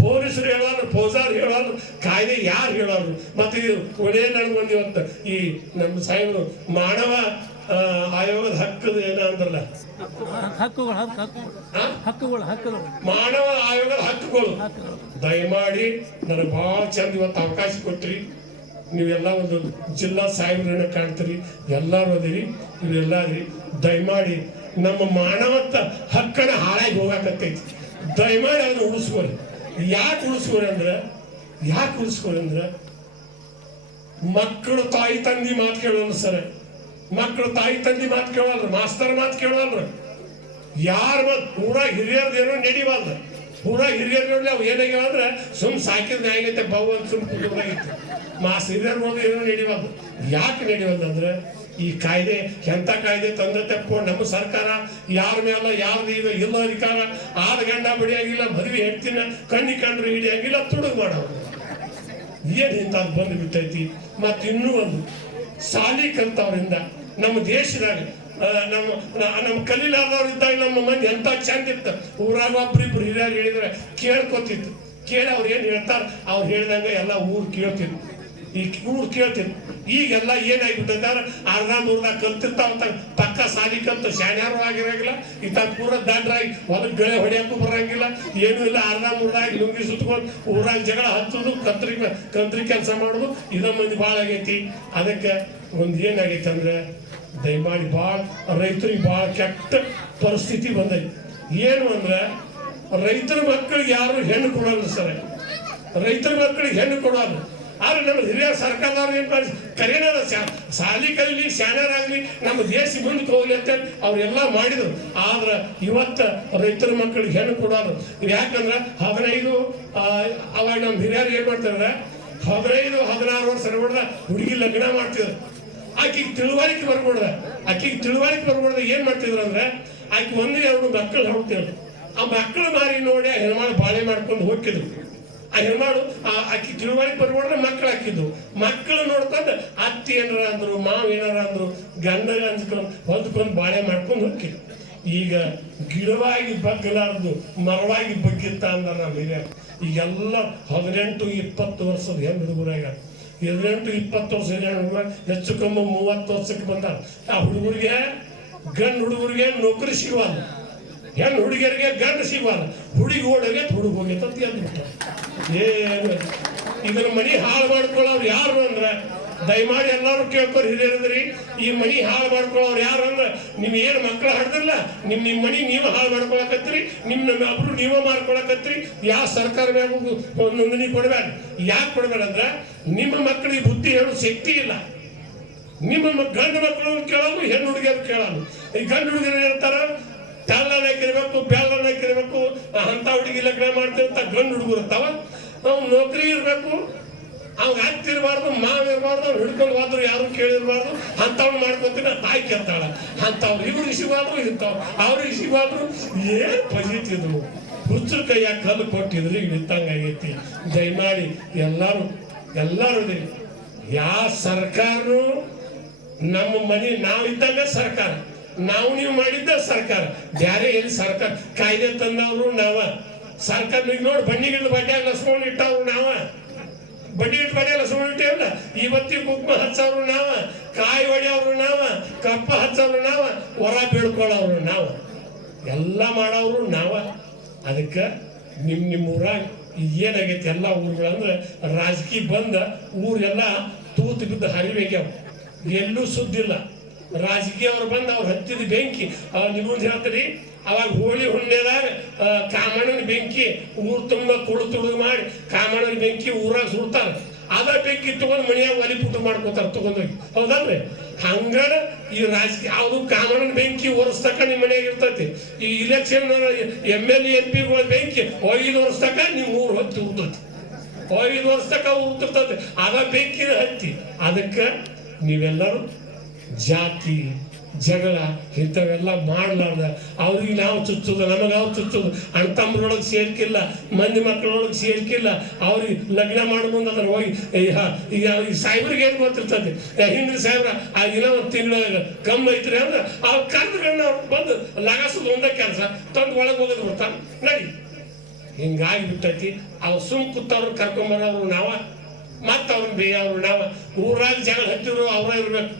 B: ಪೊಲೀಸರು ಹೇಳೋರು ಪೋಜಾರ್ ಹೇಳೋರು ಕಾಯ್ದೆ ಯಾರು ಹೇಳೋರು? ಮತ್ತೆ ಒಳ್ಳೆ ನಡ್ಕೊಂಡಿವತ್ತ ಈ ನಮ್ಮ ಸಾಹೇಬರು ಮಾನವ ಆಯೋಗದ ಹಕ್ಕದ ಏನ ಅಂದ್ರಲ್ಲ?
C: ಹಕ್ಕುಗಳು ಹಕ್ಕು ಹಕ್ಕುಗಳು? ಹಕ್ಕುಗಳು.
B: ಮಾನವ ಆಯೋಗದ ಹಕ್ಕುಗಳು.
C: ಹಕ್ಕುಗಳು.
B: ದಯಮಾಡಿ ನನಗೆ ಬಹಳ ಚಂದ ಇವತ್ತು ಅವಕಾಶ ಕೊಟ್ರಿ. ನೀವೆಲ್ಲ ಒಂದು ಜಿಲ್ಲಾ ಸಾಹೇಬ್ರನ್ನ ಕಾಣ್ತೀರಿ. ಎಲ್ಲರೂ ಅದಿರಿ ನೀವೆಲ್ಲ ಅದಿರಿ. ದಯಮಾಡಿ ನಮ್ಮ ಮಾನವತ್ತ ಹಕ್ಕನ ಹಾಳಾಗಿ ಹೋಗಾಕತ್ತೈತಿ. ದಯಮಾಡಿ ಅದನ್ನ ಉಳಿಸ್ಕೊರಿ. ಯಾಕೆ ಉಳಿಸ್ಕೊರಿ ಅಂದ್ರೆ ಯಾಕೆ ಉಳಿಸ್ಕೊರಿ ಅಂದ್ರೆ ಮಕ್ಕಳು ತಾಯಿ ತಂದಿ ಮಾತು ಕೇಳೋಲ್ಲ ಸರ್. ಮಕ್ಕಳು ತಾಯಿ ತಂದೆ ಮಾತು ಕೇಳಲ್ರ ಮಾಸ್ತರ್ ಮಾತು ಕೇಳಲ್ರ ಯಾರ ಮತ್ ಪೂರಾ ಹಿರಿಯರ್ದೇನೋ ನಡಿವಲ್ರ ಪೂರಾ ಹಿರಿಯರ್ ನೋಡ್ಲಿ ಅವು ಏನಾಗ್ಯಾವ ಅಂದ್ರೆ ಸುಮ್ ಸಾಕಿದ ಆಗೈತೆ ಬಹು ಅಂತ ಸುಮ್ ಕುಟುಂಬ ಮಾಸ್ ಹಿರಿಯರ್ ನೋಡಿದ್ರೆ ಏನೋ ನಡಿವಲ್ದು. ಯಾಕೆ ನಡಿವಲ್ದು ಅಂದ್ರೆ ಈ ಕಾಯ್ದೆ, ಎಂತ ಕಾಯ್ದೆ ತಂದೆ ತಪ್ಪು. ನಮ್ಮ ಸರ್ಕಾರ ಯಾರ ಮೇಲ ಯಾರ್ದು ಇದು ಇಲ್ಲ ಅಧಿಕಾರ. ಆದ ಗಂಡ ಬಡಿಯಾಗಿಲ್ಲ, ಮದುವೆ ಹೆಡ್ತಿನ ಕಣ್ಣಿ ಕಂಡ್ರು ಹಿಡಿಯಂಗಿಲ್ಲ, ತುಡುಗ್ ಮಾಡೋರು. ಏನ್ ಇಂಥದ್ದು ಬಂದು ಬಿಟ್ಟೈತಿ ಮತ್ತಿನ್ನೂ ಒಂದು ಸಾಲಿ ಕಲ್ತವ್ರಿಂದ ನಮ್ಮ ದೇಶದಾಗ ನಮ್ಮ ನಮ್ಮ ಕಲೀಲಾರ್ದವ್ರು ಇದ್ದಾಗ ನಮ್ಮ ಮಂದಿ ಎಂತ ಚಂದ ಇತ್ತು. ಊರಾಗ ಒಬ್ರಿಬ್ರು ಹಿರಿಯರು ಹೇಳಿದ್ರೆ ಕೇಳ್ಕೊತಿತ್ತು. ಕೇಳಿ ಅವ್ರು ಏನು ಹೇಳ್ತಾರ? ಅವ್ರು ಹೇಳ್ದಂಗ ಎಲ್ಲ ಊರು ಕೇಳ್ತಿದ್ರು ಈ ಊರು ಕೇಳ್ತಿದ್ರು ಈಗೆಲ್ಲ ಏನಾಗ್ಬಿಟ್ಟೈತೆ ಅಂದ್ರೆ ಅರ್ಧ ಮೂರ್ದಾಗ ಕಲ್ತಿರ್ತಾವ ಪಕ್ಕ ಸಾಲಿ ಕಲ್ತು ಶಾಣ್ಯಾರು ಆಗಿರಂಗಿಲ್ಲ. ಇತ್ತ ಪೂರ ದಂಡ್ರಾಗಿ ಹೊಲಕ್ಕೆ ಗಳೆ ಹೊಡಿಯಕ್ಕೂ ಬರಂಗಿಲ್ಲ. ಏನೂ ಇಲ್ಲ, ಅರ್ಧ ಮೂರ್ದಾಗ ಲುಂಗಿ ಸುತ್ಕೊಂಡು ಊರಾಗ ಜಗಳ ಹಚ್ಚೋದು, ಕತ್ರಿ, ಕಂತ್ರಿ ಕೆಲಸ ಮಾಡೋದು. ಇದ ಮಂದಿ ಭಾಳ ಆಗೈತಿ. ಅದಕ್ಕೆ ಒಂದು ಏನಾಗೈತೆ ಅಂದ್ರೆ ದಯಮಾಡಿ ಭಾಳ ರೈತರಿಗೆ ಭಾಳ ಕೆಟ್ಟ ಪರಿಸ್ಥಿತಿ ಬಂದೈತಿ. ಏನು ಅಂದ್ರೆ, ರೈತರ ಮಕ್ಕಳಿಗೆ ಯಾರು ಹೆಣ್ಣು ಕೊಡಲ್ಲ ಸರ್. ರೈತರ ಮಕ್ಕಳಿಗೆ ಹೆಣ್ಣು ಕೊಡೋಲ್ಲ. ಆದ್ರೆ ನಮ್ಮ ಹಿರಿಯ ಸರ್ಕಾರದವ್ರು ಏನು ಮಾಡಿ ಕರೆಯೋದ ಸಾಲಿ ಕಲೀಲಿ ಆಗಲಿ, ನಮ್ಮ ದೇಶ ಮುಂದಕ್ಕೆ ಹೋಗಲಿ ಅಂತ ಅವರೆಲ್ಲ ಮಾಡಿದ್ರು. ಆದ್ರೆ ಇವತ್ತು ರೈತರ ಮಕ್ಕಳಿಗೆ ಹೆಣ್ಣು ಕೊಡೋರು ಯಾಕಂದ್ರೆ ಹದಿನೈದು ಅವಾಗ ನಮ್ಮ ಹಿರಿಯರು ಏನು ಮಾಡ್ತಾರೆ ಹದಿನೈದು, ಹದಿನಾರು ವರ್ಷ ಹುಡುಗಿ ಲಗ್ನ ಮಾಡ್ತಿದ್ರು. ಆಕಿಗೆ ತಿಳುವಳಿಕೆ ಬರ್ಬೋದ? ಆಕಿಗೆ ತಿಳುವಳಿಕೆ ಬರ್ಬೋದ? ಏನ್ ಮಾಡ್ತಿದ್ರು ಅಂದ್ರೆ, ಆಕೆ ಒಂದು ಎರಡು ಮಕ್ಕಳು ಹೊಡ್ತಿದ್ರು ಆ ಮಕ್ಕಳು ಮಾರಿ ನೋಡಿ ಆ ಹೆಣ್ಮಾಳು ಬಾಳೆ ಮಾಡ್ಕೊಂಡು ಹೋಗಿದ್ರು ಆ ಹೆಣ್ಮಾಳು ಆ ಆಕಿ ತಿಳುವಳಿಕೆ ಬರ್ಬೋದ್ರೆ ಮಕ್ಕಳು ಹಾಕಿದ್ವು ಮಕ್ಕಳು ನೋಡ್ಕೊಂಡು ಅತ್ತಿ ಏನಾರ ಅಂದ್ರು, ಮಾವ ಏನಾರ ಅಂದ್ರು ಗಂಡಗ ಅಂದ್ಕೊಂಡು ಹೊದ್ಕೊಂಡು ಬಾಳೆ ಮಾಡ್ಕೊಂಡು ಹೋಗಿದ್ರು ಈಗ ಗಿಡವಾಗಿ ಬಗ್ಗಲಾರ್ದು ಮರವಾಗಿ ಬಗ್ಗಿತ್ತ ಅಂದ ನಮ್ಮ ಹಿರಿಯರು. ಈಗೆಲ್ಲ ಹದಿನೆಂಟು, ಇಪ್ಪತ್ತು ವರ್ಷದ ಹೆಣ್ಣು ಹುಡುಗರಾಗ ಹದಿನೆಂಟು ಇಪ್ಪತ್ತು ವರ್ಷ ಹೆಚ್ಚು ಕಮ್ಮಿ ಮೂವತ್ತು ವರ್ಷಕ್ಕೆ ಬಂದಾರ ಆ ಹುಡುಗರಿಗೆ ಗಂಡು ಹುಡುಗರಿಗೆ ನೌಕರಿ ಸಿಗವಲ್ಲ. ಹೆಣ್ಣು ಹುಡುಗಿಯರಿಗೆ ಗಂಡು ಸಿಗವಲ್ಲ. ಹುಡುಗಿ ಓಡೋಗೆ ಹುಡುಗ ಹೋಗೈತೆ ಅಂತ ಅಂದ್ಬಿಟ್ಟು ಏನು? ಇದನ್ನ ಮನಿ ಹಾಳು ಮಾಡ್ಕೊಳ್ಳೋರು ಯಾರು ಅಂದ್ರೆ ದಯಮಾಡಿ ಎಲ್ಲರೂ ಕೇಳ್ಕೊರಿ ಹಿರಿಯರದ್ರಿ, ಈ ಮನಿ ಹಾಳು ಮಾಡ್ಕೊಳ್ಳೋರು ಯಾರು ಅಂದ್ರೆ ನಿಮ್ ಏನು ಮಕ್ಕಳು ಹಾಡ್ದಿಲ್ಲ ನಿಮ್ ನಿಮ್ಮ ಮನಿ ನೀವು ಹಾಳು ಮಾಡ್ಕೊಳಕತ್ರಿ ನಿಮ್ ನಮ್ಮ ಒಬ್ರು ನೀವ ಮಾಡ್ಕೊಳಕತ್ರಿ ಯಾವ ಸರ್ಕಾರ ನೋಂದಣಿ ಕೊಡಬೇಡ. ಯಾಕೆ ಕೊಡ್ಬೇಡ ಅಂದ್ರೆ ನಿಮ್ಮ ಮಕ್ಕಳಿಗೆ ಬುದ್ಧಿ ಹೇಳೋ ಶಕ್ತಿ ಇಲ್ಲ. ನಿಮ್ಮ ಗಂಡು ಮಕ್ಕಳು ಕೇಳೋದು ಹೆಣ್ಣು ಹುಡುಗಿಯರು ಕೇಳೋದು ಈ ಗಂಡು ಹುಡುಗಿಯರು ಹೇಳ್ತಾರ? ತೆಳ್ಳನಾಕಿರ್ಬೇಕು ಬೆಳ್ಳನಾಕಿರ್ಬೇಕು ಅಂತ ಹುಡುಗಿ ಲಗ್ನ ಮಾಡ್ತೇವೆ ಅಂತ ಗಂಡು ಹುಡುಗರು ಇರ್ತಾವ. ನಾವು ನೌಕರಿ ಇರ್ಬೇಕು ಅವ್ ಹತ್ತಿರಬಾರ್ದು ಮಾವ ಅವ್ರು ಹಿಡ್ಕೊಂಡು ಹೋದ್ರು ಯಾರು ಕೇಳಿರ್ಬಾರ್ದು? ಅಂಥವ್ನು ಮಾಡ್ಕೊತೀನಿ ತಾಯಿ ಕೇಳ್ತಾಳ. ಅಂಥವ್ರು ಇವ್ರಿಗೆ ಸಿಗಬಾರ್ದು ಇಂಥವ್ ಅವ್ರಿಗೆ ಸಿಗಬಾರ್ದು. ಏನ್ ಪಜಿತಿದ್ರು ಹುಚ್ಚು ಕೈಯಾಗ ಕಲ್ಲು ಕೊಟ್ಟಿದ್ರು ಈಗ ನಿಂತಂಗಾಗೈತಿ ದಯಮಾಡಿ ಎಲ್ಲಾರು ಎಲ್ಲಾರು. ಯಾವ ಸರ್ಕಾರನು ನಮ್ಮ ಮನೆ ನಾವಿದ್ದಾಗ ಸರ್ಕಾರ. ನಾವು ನೀವು ಮಾಡಿದ್ದ ಸರ್ಕಾರ. ಬ್ಯಾರೆ ಎಲ್ಲಿ ಸರ್ಕಾರ? ಕಾಯ್ದೆ ತಂದವರು ನಾವ. ಸರ್ಕಾರ ನೋಡಿ ಬನ್ನಿಗಿಡ ಬಗ್ಗೆ ನಸ್ಕೊಂಡು ಇಟ್ಟವ್ರು ನಾವ. ಬಡ್ಡಿ ಇಟ್ಟು ಸುಮ್ಮನೆ ಇಟ್ಟೇವಲ್ಲ ಇವತ್ತಿಗೆ ಕುಂಕುಮ ಹಚ್ಚವ್ರು ನಾವ, ಕಾಯಿ ಹೊಡೆಯವ್ರು ನಾವ, ಕಪ್ಪ ಹಚ್ಚವ್ರು ನಾವ, ಹೊರ ಬೀಳ್ಕೊಳ್ಳೋರು ನಾವ. ಎಲ್ಲ ಮಾಡೋರು ನಾವ. ಅದಕ್ಕೆ ನಿಮ್ ನಿಮ್ಮ ಊರಾಗ ಏನಾಗೈತೆ ಎಲ್ಲ ಊರುಗಳಂದ್ರೆ ರಾಜಕೀಯ ಬಂದ ಊರೆಲ್ಲ ತೂತು ಬಿದ್ದು ಹರಿಬೇಗ್ಯಾವ ಎಲ್ಲೂ ಸುದ್ದಿಲ್ಲ. ರಾಜಕೀಯ ಅವ್ರು ಬಂದು ಅವ್ರು ಹತ್ತಿದ ಬೆಂಕಿ. ನಿಮ್ಮ ಹೇಳ್ತೀರಿ ಅವಾಗ ಹೋಳಿ ಹುಣ್ಣಿದಾಗ ಕಾಮಣ್ಣನ ಬೆಂಕಿ, ಊರು ತುಂಬ ತುಳು ಮಾಡಿ ಕಾಮಣ್ಣನ ಬೆಂಕಿ ಊರಾಗ ಸುಡ್ತಾರೆ. ಅದ ಬೆಂಕಿ ತಗೊಂಡ್ ಮನೆಯಾಗ ಒಲಿ ಪುಟ್ಟು ಮಾಡ್ಕೋತಾರ, ತಗೊಂಡೋಗಿ. ಹೌದಲ್ರಿ? ಹಂಗಾರ ಈ ರಾಜಕೀಯ ಅದು ಕಾಮಣ್ಣನ ಬೆಂಕಿ ವರ್ಷ ತಕ ನಿಮ್ಮ ಮನ್ಯಾಗ ಇರ್ತೈತಿ. ಈ ಇಲೆಕ್ಷನ್ ಎಂ ಎಲ್ ಎಂ ಪಿಗಳ ಬೆಂಕಿ ಐದು ವರ್ಷ ತಕ ನಿಮ್ ಊರ್ ಹತ್ತಿ ಉರ್ತೈತಿ ಐದು ವರ್ಷ ತಕ ಉರ್ತಿರ್ತೈತಿ ಅದ ಬೆಂಕಿನ ಹತ್ತಿ. ಅದಕ್ಕೆ ನೀವೆಲ್ಲರೂ ಜಾತಿ ಜಗಳ, ಇಂಥವೆಲ್ಲ ಮಾಡಲಾರ್ದ. ಅವ್ರಿಗೆ ನಾವು ಚುಚ್ಚೋದು, ನಮಗೆ ಅವ್ರು ಚುಚ್ಚೋದು. ಅಣ್ಣ ತಮ್ಮರೊಳಗೆ ಸೇರ್ಕಿಲ್ಲ, ಮಂದಿ ಮಕ್ಕಳೊಳಗೆ ಸೇರ್ಕಿಲ್ಲ. ಅವ್ರಿಗೆ ಲಗ್ನ ಮಾಡೋ ಮುಂದೆ ಅದ್ರ ಹೋಗಿ ಈಗ ಈ ಸಾಹೇಬ್ರಿಗೆ ಏನು ಗೊತ್ತಿರ್ತದೆ? ಹಿಂದಿನ ಸಾಹೇಬ್ರ, ಆ ದಿನ ಒಂದು ತಿಂಗಳ ಕಮ್ಮಿ ಐತ್ರಿ ಅಂದ್ರೆ ಅವ್ರ ಕರ್ದುಗಳನ್ನ ಅವ್ರು ಬಂದು ಲಗಾಸೋದು ಒಂದೇ ಕೆಲಸ, ತಂದು ಒಳಗೆ ಹೋಗೋದು ಬರ್ತಾನೆ ನಡಿ. ಹಿಂಗಾಗಿ ಬಿಟ್ಟೈತಿ ಅವ್ರು ಸುಮ್ ಕೂತವ್ರು ಕರ್ಕೊಂಬರೋರು ನಾವ, ಮತ್ತೆ ಅವ್ರನ್ನ ಬೇಯವ್ರು ನಾವ. ಊರಾಗ ಜಗಳ ಹತ್ತಿದ್ರು ಅವ್ರ ಇರ್ಬೇಕು.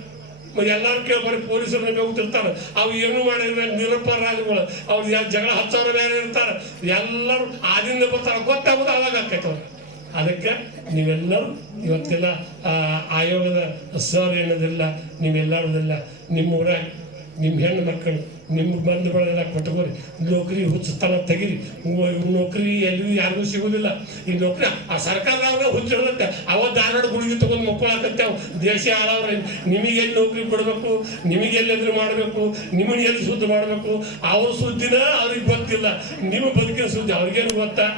B: ಎಲ್ಲಾರು ಕೇಳಿ ಬರೀ ಪೊಲೀಸರನ್ನ ಹೋಗ್ತಿರ್ತಾರೆ ಅವ್ರು ಏನು ಮಾಡಿದ್ರೆ ನಿರಪರಾಧಿಗಳು ಅವ್ರು ಜಗಳ ಹಚ್ಚೋರು ಬೇರೆ ಇರ್ತಾರೆ ಎಲ್ಲರೂ ಆದಿಂದ ಬರ್ತಾರೆ ಗೊತ್ತಾಗೋದು ಅವಾಗ ಆಕೈತೆ ಅವ್ರು ಅದಕ್ಕೆ ನೀವೆಲ್ಲರೂ ಇವತ್ತಿನ ಆಯೋಗದ ಸರ್ ಏನದಿಲ್ಲ ನೀವೆಲ್ಲರದಿಲ್ಲ ನಿಮ್ಮ ಊರಾಗ ನಿಮ್ಮ ಹೆಣ್ಣು ಮಕ್ಕಳು ನಿಮ್ಮ ಬಂಧುಗಳೆಲ್ಲ ಕೊಟ್ಕೋರಿ ನೌಕರಿ ಹುಚ್ಚುತ್ತಾನ ತೆಗಿರಿ. ನೌಕರಿ ಎಲ್ಲಿಯೂ ಯಾರಿಗೂ ಸಿಗೋದಿಲ್ಲ. ಈ ನೌಕರಿ ಆ ಸರ್ಕಾರದಾಗ ಹುಚ್ಚು ಹಿಡ್ದತ್ತೆ ಅವ ಧಾರವಾಡ ಗುಳಿಗೆ ತಗೊಂಡು ಮಕ್ಕಳಾಕತ್ತೇವ್ ದೇಶ ಹಾಳವ್ರೆ ನಿಮಗೆ ಎಲ್ಲಿ ನೌಕರಿ ಕೊಡಬೇಕು? ನಿಮಗೆ ಎಲ್ಲೆದ್ರು ಮಾಡಬೇಕು? ನಿಮಗೆ ಎಲ್ಲಿ ಸುದ್ದಿ ಮಾಡಬೇಕು? ಅವ್ರ ಸುದ್ದಿನ ಅವ್ರಿಗೆ ಗೊತ್ತಿಲ್ಲ. ನಿಮ್ಮ ಬದುಕಿನ ಸುದ್ದಿ ಅವ್ರಿಗೇನು ಗೊತ್ತಾ?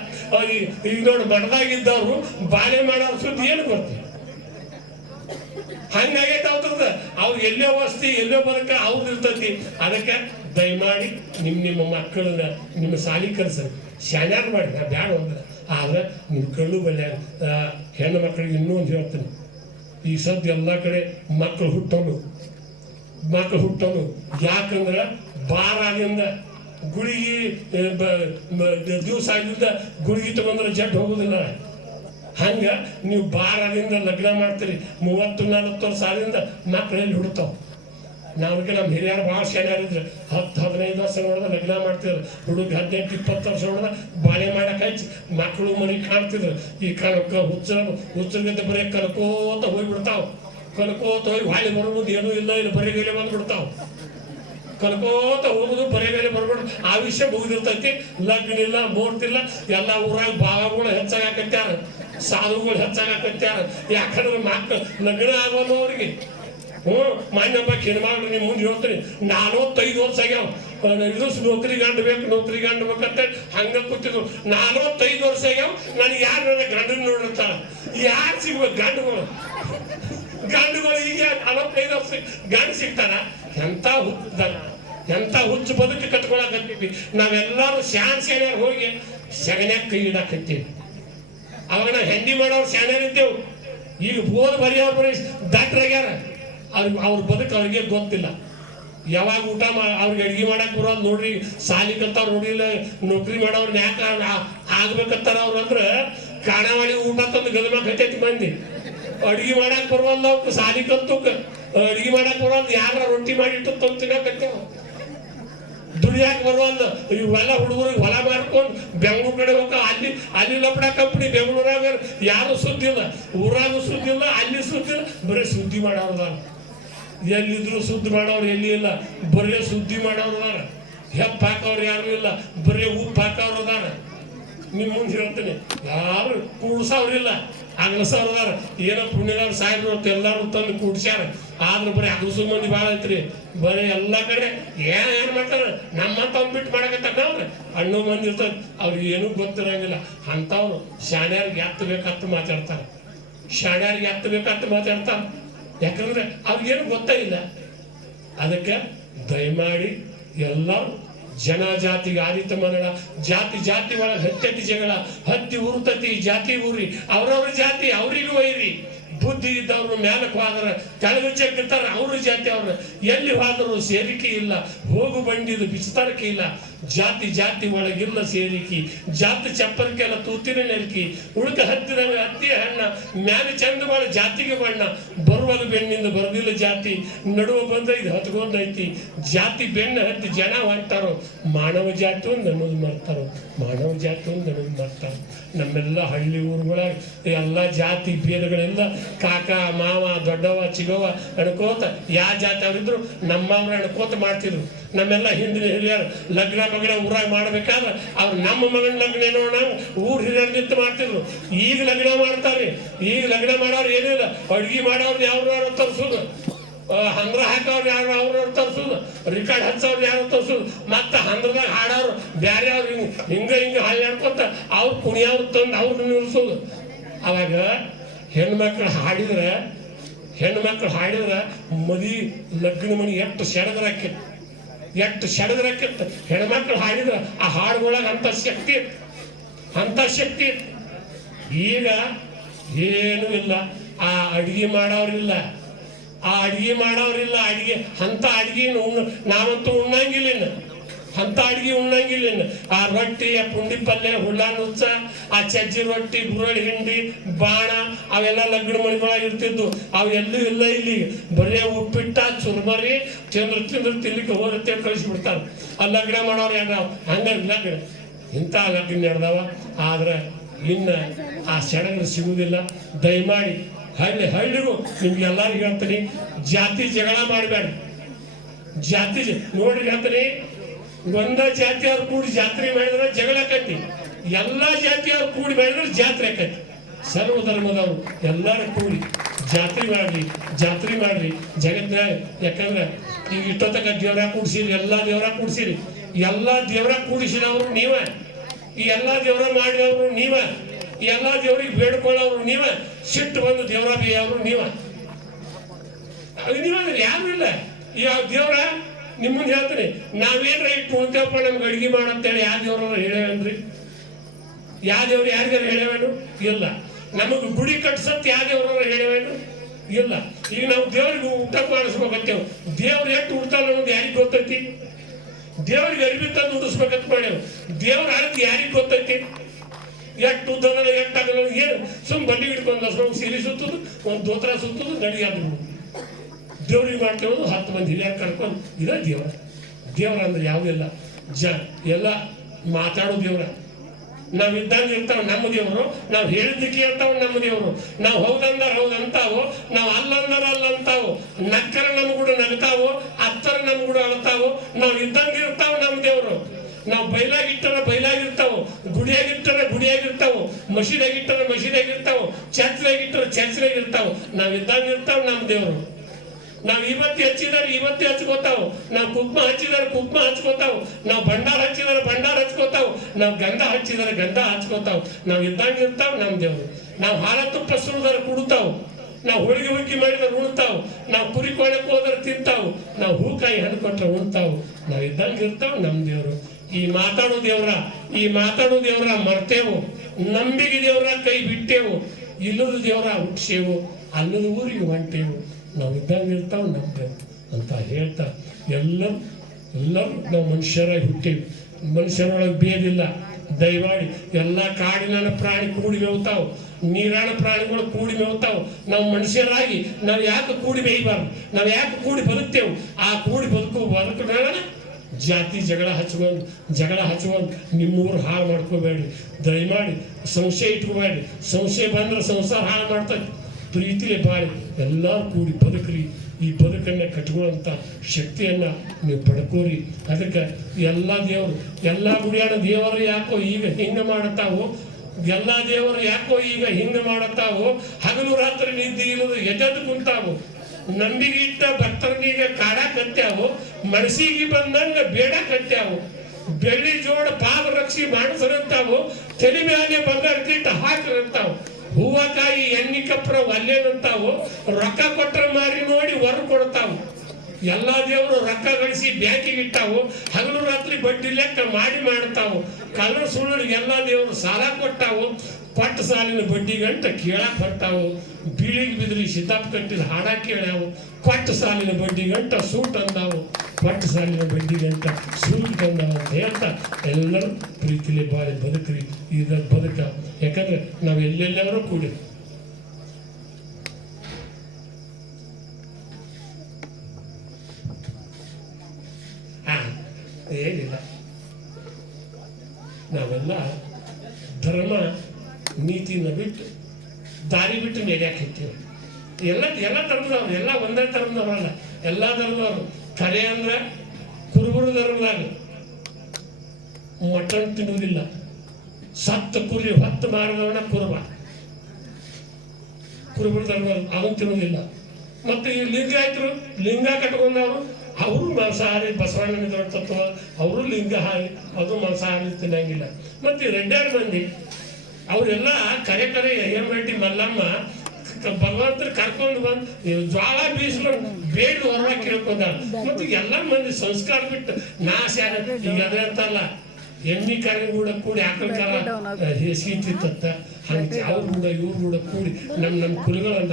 B: ಈಗ ನೋಡಿ ಮಠದಾಗಿದ್ದವರು ಬಾಳೆ ಮಾಡೋ ಸುದ್ದಿ ಏನು ಗೊತ್ತು? ಹಂಗಾಗೈತೆ ಅವ್ರದ್ದು ಅವ್ರು ಎಲ್ಲೋ ವಸ್ತಿ, ಎಲ್ಲೋ ಬರಕ ಅವ್ರದ್ದು ಇರ್ತೈತಿ. ಅದಕ್ಕೆ ದಯಮಾಡಿ ನಿಮ್ಮ ನಿಮ್ಮ ಮಕ್ಕಳನ್ನ ನಿಮ್ಮ ಸಾಲಿ ಕಲ್ಸ ಮಾಡಿ ನಾ ಬ್ಯಾಡ ಅಂದ್ರೆ ಆದ್ರೆ ನಿಮ್ಮ ಕಳ್ಳು ಬಲ್ಯ ಹೆಣ್ಣು ಮಕ್ಕಳಿಗೆ ಇನ್ನೂ ಒಂದು ಹೇಳ್ತೀನಿ. ಈ ಸದ್ಯ ಎಲ್ಲ ಕಡೆ ಮಕ್ಕಳು ಹುಟ್ಟೋನು ಮಕ್ಕಳು ಹುಟ್ಟೋನು ಯಾಕಂದ್ರೆ ಬಾರಾದಿಂದ ಗುಳಿಗೆ ದಿವಸ ಆಗಿದ್ದ ಗುಳಿಗೆ ತಗೊಂಡ್ರೆ ಜಡ್ ಹೋಗುದಿಲ್ಲ. ಹಂಗ ನೀವು ಬಾರದಿಂದ ಲಗ್ನ ಮಾಡ್ತೀರಿ, ಮೂವತ್ತು, ನಲವತ್ತು ವರ್ಷ ಆದಿಂದ ಮಕ್ಕಳಲ್ಲಿ ಹುಡ್ತಾವ? ನಾವಕ್ಕೆ ನಮ್ಮ ಹಿರಿಯರು ಭಾಳ ಶಾನ್ಯಾರಿದ್ರು ಹತ್ತು, ಹದಿನೈದು ವರ್ಷ ನೋಡಿದ್ರೆ ಲಗ್ನ ಮಾಡ್ತಿದ್ರು. ಹುಡುಗ ಹದಿನೆಂಟು, ಇಪ್ಪತ್ತು ವರ್ಷ ನೋಡಿದ್ರೆ ಬಾಳೆ ಮಾಡಕ್ಕೆ ಹಚ್ಚಿ ಮಕ್ಕಳು ಮನೆ ಕಾಣ್ತಿದ್ರು. ಈ ಕಣಕ್ಕೆ ಹುಚ್ಚರ ಹುಚ್ಚರ್ಗತ್ತೆ ಬರೀ ಕಲ್ಕೋತ ಹೋಗ್ಬಿಡ್ತಾವ ಕಲ್ಕೋತ ಹೋಗಿ ಹೊಳ್ಳಿ ಬರ್ಬೋದು ಏನೂ ಇಲ್ಲ, ಇಲ್ಲಿ ಬರೀ ಗೈಲೆ ಬಂದ್ಬಿಡ್ತಾವ ಕಲ್ಕೋತ ಹೋಗುದು ಬರೇ ಬರ್ಬಿಡು ಆ ವಿಷಯ ಮುಗಿದಿರ್ತೈತಿ. ಲಗ್ನ ಇಲ್ಲ, ಮೂರ್ತಿ ಇಲ್ಲ, ಎಲ್ಲ ಊರಾಗ ಭಾವಗಳು ಹೆಚ್ಚಾಗತ್ಯಾರ ಸಾಧುಗಳು ಹೆಚ್ಚಾಗತ್ಯಾರ ಯಾಕಂದ್ರೆ ಮಕ್ಕಳು ಲಗ್ನ ಆಗೋದು ಅವ್ರಿಗೆ ಹ್ಞೂ ಮಾನ್ಯಪ್ಪ ಕಿಣ್ಮಾಡ್ರಿ ನಿಮ್ಮ ಮುಂದೆ ಹೇಳ್ತೀನಿ. ಐದು ವರ್ಷ ಆಗ್ಯಾವ. ಇದು ನೌಕರಿ ಗಂಡು ಬೇಕು, ನೌಕರಿ ಗಂಡು ಬೇಕಂತ ಹಂಗ ಕೂತಿದ್ರು ಐದು ವರ್ಷ ಆಗ್ಯಾವ. ನನಗೆ ಯಾರು ನನ್ನ ಗಂಡನ ನೋಡಿರ್ತಾರ ಯಾರು ಸಿಗ್ಬೇಕು ಗಂಡುಗಳು? ಗಂಡುಗಳು ಈಗ ನಲವತ್ತೈದು ವರ್ಷ ಗಂಡು ಸಿಗ್ತಾರ? ಎಂತ ಹುಚ್ಚ, ಎಂತ ಹುಚ್ಚು ಬದುಕಿ ಕಟ್ಕೊಳಕತ್ತೀವಿ ನಾವೆಲ್ಲರೂ ಶಾನ್ ಸೇನ್ಯಾರ ಹೋಗಿ ಸಗನ್ಯಾಗ ಕೈ ಇಡಾಕತ್ತೀವಿ. ನಾವು ಹೆಂಡಿ ಮಾಡೋರು ಶಾನ್ಯಾರ ಇದ್ದೇವು ಈಗ ಬೋದ್ ಬರೆಯೋರು ಬರೀ ಆಗ್ಯಾರ. ಅವ್ರಿಗೆ ಅವ್ರ ಬದುಕು ಅವ್ರಿಗೆ ಗೊತ್ತಿಲ್ಲ. ಯಾವಾಗ ಊಟ ಮಾ ಅವ್ರಿಗೆ ಅಡುಗೆ ಮಾಡಕ್ಕೆ ಬರೋದು ನೋಡ್ರಿ ಸಾಲಿ ಕಂತ ನೋಡಿಲ್ಲ, ನೌಕರಿ ಮಾಡೋರು ಯಾಕೆ ಆಗ್ಬೇಕಂತಾರ ಅವ್ರು ಅಂದ್ರೆ ಕಾಣವಾಳಿ ಊಟ ತಂದು ಗದಮಾಕ್ ಮಂದಿ. ಅಡುಗೆ ಮಾಡಕ್ಕೆ ಬರುವಲ್ಲ ಅವ್ಕೆ ಸಾಲಿ ಕಲ್ತು ಅಡುಗೆ ಮಾಡಕ್ಕೆ ಬರೋದು ಯಾರ ರೊಟ್ಟಿ ಮಾಡಿ ಇಟ್ಟು ತಂದು ತಿನ್ನಕತ್ತೇವ. ದುಡಿಯಾಕ ಬರುವಲ್ಲ ಇವೆಲ್ಲ ಹುಡುಗರಿಗೆ ಹೊಲ ಮಾರ್ಕೊಂಡು ಬೆಂಗಳೂರು ಕಡೆ ಹೋಗ ಅಲ್ಲಿ ಅಲ್ಲಿ ಲಪಡ ಕಂಪ್ನಿ ಬೆಂಗಳೂರಾಗ ಯಾರು ಸುದ್ದಿ ಇಲ್ಲ. ಊರಾಗ ಸುದ್ದಿ ಇಲ್ಲ, ಅಲ್ಲಿ ಸುದ್ದಿ ಇಲ್ಲ. ಬರೀ ಸುದ್ದಿ ಮಾಡೋರ್ದಾರ ಎಲ್ಲಿದ್ರು ಸುದ್ದಿ ಮಾಡೋರು ಎಲ್ಲಿ ಇಲ್ಲ. ಬರೀ ಸುದ್ದಿ ಮಾಡೋರು ಅದಾರ. ಹೆಪ್ಪ ಹಾಕೋರು ಯಾರು ಇಲ್ಲ. ಬರೀ ಉಪ್ಪು ಹಾಕೋರು ಅದಾರ. ನಿಮ್ಮ ಮುಂದೆ ಹೇಳ್ತೀನಿ. ಯಾರು ಕೂಡ್ಸವ್ರಿಲ್ಲ ಅಗಲಸವ್ರು ಅದಾರ ಏನೋ ಪುಣ್ಯದವ್ರು ಸಾಹೇಬ್ರು ಅಂತ ಎಲ್ಲಾರು ತಂದು ಕೂಡ್ಸ್ಯಾರ. ಆದ್ರೆ ಬರೀ ಅಗಲಸು ಮಂದಿ ಭಾಳ ಐತ್ರಿ. ಬರೀ ಎಲ್ಲ ಕಡೆ ಏನ್ ಏನ್ ಮಾಡ್ತಾರ? ನಮ್ಮಂತ ಬಿಟ್ಟು ಮಾಡಕತ್ತಾರ ಅಣ್ಣು ಹಣ್ಣು ಮಂದಿ ಇರ್ತಾರೆ ಅವ್ರಿಗೆ ಏನೂ ಗೊತ್ತಿರಂಗಿಲ್ಲ. ಅಂಥವ್ರು ಶಾಣ್ಯಾರಿಗೆ ಎತ್ತ ಬೇಕಂತ ಮಾತಾಡ್ತಾರ. ಶಾಣ್ಯಾರಿಗೆ ಎತ್ತ ಬೇಕಂತ ಮಾತಾಡ್ತಾರೆ. ಯಾಕಂದ್ರೆ ಅವ್ರಿಗೇನು ಗೊತ್ತಾಗಿಲ್ಲ ಅದಕ್ಕೆ ದಯಮಾಡಿ ಎಲ್ಲರೂ ಜನ ಜಾತಿಗೆ ಆದಿತ್ಯ ಮರಣ ಜಾತಿ ಜಾತಿ ಒಳಗೆ ಹತ್ತತಿ ಜಗಳ, ಹತ್ತಿ ಉರ್ತತಿ, ಜಾತಿ ಊರಿ ಅವ್ರವ್ರ ಜಾತಿ, ಅವ್ರಿಗೂ ಒಯ್ರಿ ಬುದ್ಧಿ ಇದ್ದವ್ರು ಮ್ಯಾಲಕ್ಕೆ ಹೋದ್ರ ಕೆಳಗೆ ಅವ್ರ ಜಾತಿ ಅವ್ರ. ಎಲ್ಲಿ ಹೋದ್ರು ಸೇರಿಕೆ ಇಲ್ಲ, ಹೋಗು ಬಂಡಿದು ಬಿಸ್ತಾರಕೆ ಇಲ್ಲ. ಜಾತಿ ಜಾತಿ ಒಳಗಿಲ್ಲ ಸೇರಿಕಿ, ಜಾತಿ ಚಪ್ಪರಿಕೆಲ್ಲ ತೂತಿನ ನೆಲ್ಕಿ ಉಳ್ಕ ಹತ್ತಿರ ಹತ್ತಿ ಹಣ್ಣ, ಮ್ಯಾಲ ಚಂದ ಬಾಳ ಜಾತಿಗೆ ಬಣ್ಣ ಬರುವಾಗ ಬೆಣ್ಣಿಂದ ಬರದಿಲ್ಲ ಜಾತಿ, ನಡುವ ಬಂದ ಇದು ಹತ್ಕೊಂಡೈತಿ ಜಾತಿ ಬೆನ್ನ ಹತ್ತಿ ಜನ ಹೊಂಟಾರೋ, ಮಾನವ ಜಾತಿ ಒಂದು ಅನ್ನೋದು ಮಾಡ್ತಾರೋ ಮಾನವ ಜಾತಿ ಒಂದು ಅನ್ನೋದು ಮಾಡ್ತಾರೋ ನಮ್ಮೆಲ್ಲ ಹಳ್ಳಿ ಊರುಗಳಾಗ ಎಲ್ಲ ಜಾತಿ ಭೇದಗಳೆಲ್ಲ ಕಾಕ, ಮಾವ, ದೊಡ್ಡವ, ಚಿಗವ ಅನ್ಕೋತ ಯಾವ ಜಾತಿ ಅವರಿದ್ರು ನಮ್ಮವ್ರ ಅನ್ಕೋತ ಮಾಡ್ತಿದ್ರು. ನಮ್ಮೆಲ್ಲ ಹಿಂದಿನ ಹಿರಿಯರು ಲಗ್ನ ಮಗನ ಊರಾಗ ಮಾಡ್ಬೇಕಾದ್ರೆ ಅವ್ರು ನಮ್ಮ ಮಗನ ಲಗ್ನ ನೋಡ ಊರ್ ಹಿರಿಯರ್ ನಿಂತು ಮಾಡ್ತಿದ್ರು. ಈಗ ಲಗ್ನ ಮಾಡ್ತಾರೆ. ಈಗ ಲಗ್ನ ಮಾಡೋರು ಏನಿಲ್ಲ ಅಡುಗೆ ಮಾಡೋರು ಯಾರು ತರಿಸೋದು. ಹಂದ್ರ ಹಾಕೋರು ಯಾರು ಅವ್ರವ್ರು ತರ್ಸುದು. ರಿಕಾರ್ಡ್ ಹಚ್ಚೋರು ಯಾರು ತರ್ಸುದು. ಮತ್ತೆ ಹಂದ್ರದಾಗ ಹಾಡೋರು ಬೇರೆ ಅವ್ರು ಹಿಂಗ ಹಿಂಗ ಹಿಂಗೆ ಹಾಡ್ಕೊಂತ ಅವ್ರು ಕುಣಿಯವ್ರು ತಂದು ಅವ್ರನ್ನ ನಿಲ್ಸೋದು. ಅವಾಗ ಹೆಣ್ಮಕ್ಳು ಹಾಡಿದ್ರೆ ಹೆಣ್ಮಕ್ಳು ಹಾಡಿದ್ರೆ ಮದಿ ಲಗ್ನ ಮನಿ ಎಷ್ಟು ಸೆಡದ್ರಾಕಿತ್ತು ಎಷ್ಟು ಸೆಡದ್ರಾಕಿತ್ತು ಹೆಣ್ಮಕ್ಳು ಹಾಡಿದ್ರೆ ಆ ಹಾಡುಗಳಾಗ ಅಂತ ಶಕ್ತಿ ಅಂತ ಶಕ್ತಿ. ಈಗ ಏನೂ ಇಲ್ಲ. ಆ ಅಡಿಗೆ ಮಾಡೋರಿಲ್ಲ. ಆ ಅಡಿಗೆ ಮಾಡೋರಿಲ್ಲ. ಅಡುಗೆ, ಅಂತ ಅಡಿಗೆ ನಾವಂತೂ ಉಣ್ಣಂಗಿಲ್ಲ ಅಂತ ಅಡ್ಗೆ ಉಣ್ಣಂಗಿಲ್ಲ ಆ ರೊಟ್ಟಿ, ಆ ಪುಂಡಿ ಪಲ್ಯ ಹುಳ್ಳ ನುಚ್ಚ, ಆ ಚಜ್ಜಿ ರೊಟ್ಟಿ ಗುರಳಿ ಹಿಂಡಿ, ಬಾಣ, ಅವೆಲ್ಲ ಲಗ್ನ ಮನೆಗಳಾಗ ಇರ್ತಿದ್ವು. ಅವು ಎಲ್ಲೂ ಇಲ್ಲ ಇಲ್ಲಿ. ಬರೀ ಉಪ್ಪಿಟ್ಟ, ಚುರ್ಮರಿ ತಿಂದ್ರು ತಿಂದ್ರು ತಿನ್ಲಿಕ್ಕೆ ಹೋರುತ್ತೆ ಕಳಿಸ್ಬಿಡ್ತಾರೆ. ಆ ಲಗ್ನ ಮಾಡೋರು ಯಾರು ಲಗ್ನ. ಇಂಥ ಲಗ್ನ ನಡೆದವ. ಆದ್ರೆ ಇನ್ನು ಆ ಸೆಡಗರು ಸಿಗುವುದಿಲ್ಲ ದಯಮಾಡಿ ಹಳ್ಳಿ ಹಳ್ಳಿಗೂ ನಿಮ್ಗೆ ಎಲ್ಲರಿಗೂ ಹೇಳ್ತೀನಿ, ಜಾತಿ ಜಗಳ ಮಾಡಬೇಡ ಜಾತಿ ನೋಡ್ರಿ ಹೇಳ್ತೀನಿ ಒಂದ ಜಾತಿಯವ್ರು ಕೂಡಿ ಜಾತ್ರೆ ಮಾಡಿದ್ರೆ ಜಗಳ ಕಟ್ಟಿ. ಎಲ್ಲಾ ಜಾತಿಯವ್ರು ಕೂಡಿ ಮಾಡಿದ್ರೆ ಜಾತ್ರೆ ಕಟ್ಟಿ. ಸರ್ವ ಧರ್ಮದವರು ಎಲ್ಲರೂ ಕೂಡಿ ಜಾತ್ರೆ ಮಾಡ್ರಿ ಜಾತ್ರೆ ಮಾಡ್ರಿ. ಜಗತ್ತಿನ ಯಾಕಂದ್ರೆ ಈಗ ಇಷ್ಟೊತ್ತಕ ದೇವ್ರ ಕೂಡಿಸಿರಿ, ಎಲ್ಲಾ ದೇವ್ರ ಕೂಡಿಸಿರಿ. ಎಲ್ಲಾ ದೇವ್ರ ಕೂಡಿಸಿದವರು ನೀವ. ಈ ಎಲ್ಲಾ ದೇವ್ರ ಮಾಡಿದವರು ನೀವ. ಈ ಎಲ್ಲಾ ದೇವ್ರಿಗೆ ಬೇಡ್ಕೊಳ್ಳೋರು ನೀವ. ಸಿಟ್ಟು ಬಂದು ದೇವ್ರ ಬೇಯವರು ನೀವ. ನೀವಂದ್ರೆ ಯಾರು ಇಲ್ಲ. ಈ ದೇವ್ರ ನಿಮ್ಮನ್ನ ಹೇಳ್ತೀನಿ, ನಾವೇನ್ರ ರೈಟ್ ಉಳ್ತೇವಪ್ಪ ನಮ್ಗೆ ಅಡಿಗೆ ಮಾಡಂತೇಳಿ ಯಾವ ದೇವ್ರ ಹೇಳೇವೇನ್ರಿ? ಯಾವ ದೇವ್ರು ಯಾರಿಗಾರು ಹೇಳೇವೇನು? ಇಲ್ಲ. ನಮಗೆ ಗುಡಿ ಕಟ್ಸತ್ ಯಾವ ದೇವ್ರ ಹೇಳೇವೇನು? ಇಲ್ಲ. ಈಗ ನಾವು ದೇವ್ರಿಗೆ ಊಟ ಮಾಡಿಸ್ಬೇಕಂತೇವ್. ದೇವ್ರು ಎಷ್ಟು ಉಡ್ತಾನ ಅನ್ನೋದು ಯಾರಿಗೆ ಗೊತ್ತೈತಿ? ದೇವ್ರಿಗೆ ಅರಿವಿ ತಂದು ಉಡಿಸ್ಬೇಕಂತ ಮಾಡ್ಯಾವ. ದೇವ್ರ ಅರ್ಥ ಯಾರಿಗೆ ಗೊತ್ತೈತಿ? ಎಷ್ಟು ಉದ್ದದ ಎಷ್ಟು ಆಗಲ್ಲ ಏನು? ಸುಮ್ ಬಡ್ಡಿ ಹಿಡ್ಕೊಂಡು ಸೀರೆ ಸುತ್ತದು, ಒಂದು ದೋತ್ರ ಸುತ್ತದು, ನಡಿಯಾದ್ರು. ದೇವ್ರಿಗೆ ಮಾಡ್ತೇವೆ ಹತ್ತು ಮಂದಿ ಹಿರಿಯರ್ ಕರ್ಕೊಂಡು ಇದೇ ದೇವ್ರ. ದೇವ್ರ ಅಂದ್ರೆ ಯಾವುದಿಲ್ಲ ಜ ಎಲ್ಲ ಮಾತಾಡೋ ದೇವ್ರ. ನಾವು ಇದ್ದಂಗ ಇರ್ತಾವ ನಮ್ಮ ದೇವರು. ನಾವು ಹೇಳಿದ್ದಕ್ಕೆ ಇರ್ತಾವ ನಮ್ಮ ದೇವರು. ನಾವು ಹೌದಂದ್ರ ಹೌದ್ ಅಂತಾವು ನಾವ್ ಅಲ್ಲಂದ್ರ ಅಲ್ಲ ಅಂತಾವು ನಕ್ಕರ ನಮ್ ಕೂಡ ನಗ್ತಾವು, ಅತ್ತರ ನಮ್ ಕೂಡ ಅಳ್ತಾವು, ನಾವು ಇದ್ದಂಗೆ ಇರ್ತಾವ ನಮ್ಮ ದೇವ್ರು. ನಾವ್ ಬೈಲಾಗಿಟ್ಟರ ಬೈಲಾಗಿರ್ತಾವು, ಗುಡಿಯಾಗಿಟ್ಟರ ಗುಡಿಯಾಗಿರ್ತಾವು ಮಸೀದಾಗಿಟ್ಟರ ಮಸೀದಾಗಿರ್ತಾವು ಚರ್ಚ್ಲಾಗಿಟ್ಟರ ಚರ್ಚ್ಲಾಗಿರ್ತಾವು ನಾವು ಇದ್ದಂಗೆ ಇರ್ತಾವ ನಮ್ಮ ದೇವ್ರು. ನಾವ್ ಇವತ್ತು ಹಚ್ಚಿದಾರೆ ಇವತ್ತು ಹಚ್ಕೋತಾವು. ನಾವ್ ಕುಕ್ಮ ಹಚ್ಚಿದಾರೆ ಕುಕ್ಮ ಹಚ್ಕೋತಾವು. ನಾವ್ ಭಂಡಾರ ಹಚ್ಚಿದಾರೆ ಭಂಡಾರ ಹಚ್ಕೋತಾವು. ನಾವ್ ಗಂಧ ಹಚ್ಚಿದಾರೆ ಗಂಧ ಹಚ್ಕೋತಾವು. ನಾವು ಇದ್ದಂಗ ಇರ್ತಾವ ನಮ್ ದೇವ್ರು. ನಾವ್ ಹಾಲ ತುಪ್ಪ ಸುರಿದಾರೆ ಕುಡ್ತಾವು. ನಾವ್ ಹೋಳಿಗೆ ಹುಡುಕಿ ಮಾಡಿದ್ರೆ ಉಣ್ತಾವು. ನಾವ್ ಕುರಿ ಕೊಳಕ್ ಹೋದ್ರೆ ತಿಂತಾವು. ನಾವ್ ಹೂಕಾಯಿ ಹಣ್ಕೊಟ್ರೆ ಉಣ್ತಾವು. ನಾವ್ ಇದ್ದಂಗ ಇರ್ತಾವ ನಮ್ ದೇವ್ರು. ಈ ಮಾತಾಡೋ ದೇವ್ರ, ಈ ಮಾತಾಡೋ ದೇವ್ರ ಮರ್ತೇವು. ನಂಬಿಗೆ ದೇವ್ರ ಕೈ ಬಿಟ್ಟೇವು. ಇಲ್ಲದ ದೇವ್ರ ಹುಟ್ಸೇವು. ಅಲ್ಲದ ಊರಿಗೆ ಹೊಂಟೇವು. ನಾವು ಇದ್ದಾಗ ಇರ್ತಾವೆ ನಮ್ದೇವು ಅಂತ ಹೇಳ್ತಾ ಎಲ್ಲ ಎಲ್ಲರೂ ನಾವು ಮನುಷ್ಯರಾಗಿ ಹುಟ್ಟಿವಿ. ಮನುಷ್ಯರೊಳಗೆ ಬೇದಿಲ್ಲ ದಯಮಾಡಿ ಎಲ್ಲ ಕಾಡಿನ ಪ್ರಾಣಿ ಕೂಡಿ ಮೇವ್ತಾವು. ನೀರಾಣ ಪ್ರಾಣಿಗಳು ಕೂಡಿ ಮೇವ್ತಾವು. ನಾವು ಮನುಷ್ಯರಾಗಿ, ನಾವು ಯಾಕೆ ಕೂಡಿ ಬೇಯಬಾರ್ದು? ನಾವು ಯಾಕೆ ಕೂಡಿ ಬದುಕ್ತೇವೆ? ಆ ಕೂಡಿ ಬದುಕು ಬದುಕಬೇಡ ಜಾತಿ ಜಗಳ ಹಚ್ಕೊಂಡು ಜಗಳ ಹಚ್ಕೊಂಡು ನಿಮ್ಮೂರು ಹಾಳು ಮಾಡ್ಕೋಬೇಡಿ ದಯಮಾಡಿ ಸಂಶಯ ಇಟ್ಕೋಬೇಡಿ ಸಂಶಯ ಬಂದ್ರೆ ಸಂಸಾರ ಹಾಳು ಮಾಡ್ತೈತಿ. ಪ್ರೀತಿಲೆ ಬಾಳಿ ಎಲ್ಲರೂ ಕೂಡಿ ಬದುಕ್ರಿ ಈ ಬದುಕನ್ನ ಕಟ್ಕೊಳ್ಳುವಂಥ ಶಕ್ತಿಯನ್ನ ನೀವು ಪಡ್ಕೋರಿ. ಅದಕ್ಕೆ ಎಲ್ಲ ದೇವರು, ಎಲ್ಲ ಗುಡಿಯಾಡ ದೇವರು ಯಾಕೋ ಈಗ ಹಿಂಗೆ ಮಾಡತಾವು ಎಲ್ಲ ದೇವರು ಯಾಕೋ ಈಗ ಹಿಂಗೆ ಮಾಡತಾವು ಹಗಲು ರಾತ್ರಿ ನಿದ್ದೆ ಇಲ್ಲದು ಎಜದ್ ಕುಂತಾವು, ನಂಬಿಗೆ ಇಟ್ಟ ಭಕ್ತರನ್ನೀಗ ಕಾಡ ಕಟ್ಟ್ಯಾವು, ಮನಸ್ಸಿಗೆ ಬಂದಂಗೆ ಬೇಡ ಕಟ್ಟ್ಯಾವು, ಬೆಳ್ಳಿ ಜೋಡ ಪಾದ ರಕ್ಷಿ ಮಾಡಿಸಿರಂತಾವು, ತಲೆ ಮ್ಯಾಲೆ ಬಂಗಾರ ಕಿಟ್ಟ ಹಾಕಿರಂತಾವು ಹೂವ ಕಾಯಿ ಎಣ್ಣೆ ಕಪ್ರ ಒಲ್ಲೇನಂತಾವು ರೊಕ್ಕ ಕೊಟ್ಟರೆ ಮಾರಿ ನೋಡಿ ಹೊರ ಕೊಡ್ತಾವು. ಎಲ್ಲ ದೇವರು ರೊಕ್ಕ ಗಳಿಸಿ ಬ್ಯಾಂಕಿಗೆ ಇಟ್ಟಾವು, ಹಗಲು ರಾತ್ರಿ ಬಡ್ಡಿ ಲೆಕ್ಕ ಮಾಡಿ ಮಾಡ್ತಾವು. ಕಳ್ಳ ಸುಳ್ಳು ಎಲ್ಲ ದೇವರು ಸಾಲ ಕೊಟ್ಟಾವು. ಪಟ್ಟ ಸಾಲಿನ ಬಡ್ಡಿ ಗಂಟ ಕೇಳಕ್ ಬರ್ತಾವು. ಬೀಳಿಗೆ ಬಿದ್ರಿ ಶಿತಾಬ್ ಕಟ್ಟಿದ ಹಾಡ ಕೇಳ್ಯಾವು. ಪಟ್ಟ ಸಾಲಿನ ಬಡ್ಡಿ ಗಂಟ ಸೂಟ್ ಅಂದಾವು. ಪಟ್ಟ ಸಾಲಿನ ಬಡ್ಡಿ ಗಂಟ ಸೂಟ್ ಅಂದಾವು ಅಂತ ಹೇಳ್ತಾ ಎಲ್ಲರೂ ಪ್ರೀತಿಲಿ ಬಾಳಿ ಬದುಕ್ರಿ. ಇದ ಬದುಕ. ಯಾಕಂದ್ರೆ ನಾವು ಎಲ್ಲೆಲ್ಲರೂ ಕೂಡಿ ಏನಿಲ್ಲ. ನಾವೆಲ್ಲ ಧರ್ಮ ನೀತಿನ ಬಿಟ್ಟು ದಾರಿ ಬಿಟ್ಟು ಮೇಲೆ ಹಾಕಿರ್ತೀವಿ ಎಲ್ಲ ಎಲ್ಲ ಧರ್ಮದವ್ರು ಎಲ್ಲ ಒಂದೇ ಧರ್ಮದವ್ರಲ್ಲ ಎಲ್ಲ ಧರ್ಮದವರು ಕರೆ ಅಂದ್ರೆ ಕುರುಬರು ಧರ್ಮದಾಗ. ಮಟನ್ ತಿನ್ನುವುದಿಲ್ಲ ಸತ್ತು ಕುರಿ ಹೊತ್ತು ಮಾರಿದವನ ಕುರುಬ. ಕುರುಬರು ಧರ್ಮ ಅವನು ತಿನ್ನುವುದಿಲ್ಲ ಮತ್ತೆ ಈ ಲಿಂಗಾಯತರು ಲಿಂಗ ಕಟ್ಕೊಂಡವರು, ಅವರು ಮಾಂಸಾಹಾರಿ, ಬಸವಣ್ಣನ ತತ್ವ. ಅವರು ಲಿಂಗ ಹಾರಿ ಅದು ಮಾಂಸಾಹಾರಿ ತಿನ್ನಂಗಿಲ್ಲ. ಮತ್ತೆ ರೆಡ್ಡಾರ್ ಮಂದಿ ಅವರೆಲ್ಲ ಕರೆ ಕರೆ ರೆಡ್ಡಿ ಮಲ್ಲಮ್ಮ? ಭಗವಂತನ ಕರ್ಕೊಂಡು ಬಂದು ಜ್ವಾಳ ಬೀಸ್ಕೊಂಡು ಬೇಡ ಹೊರ ಕೇಳ್ಕೊಂಡ ಮತ್ತು ಎಲ್ಲ ಮಂದಿ ಸಂಸ್ಕಾರ ಬಿಟ್ಟು ನಾಶ ಈಗ ಅದೇ ಅಂತಲ್ಲ ಎಣ್ಣೆ ಕರೆ ಕೂಡ ಕೂಡಿ ಆಕಳ ಕಾಲ ಸೀತಿತ್ತ ಹಂಗೆ ಅವ್ರ ಕೂಡ ಇವ್ರ ಕೂಡ ಕೂಡಿ ನಮ್ಮ ನಮ್ಮ ಕುಲಗಳನ್ನ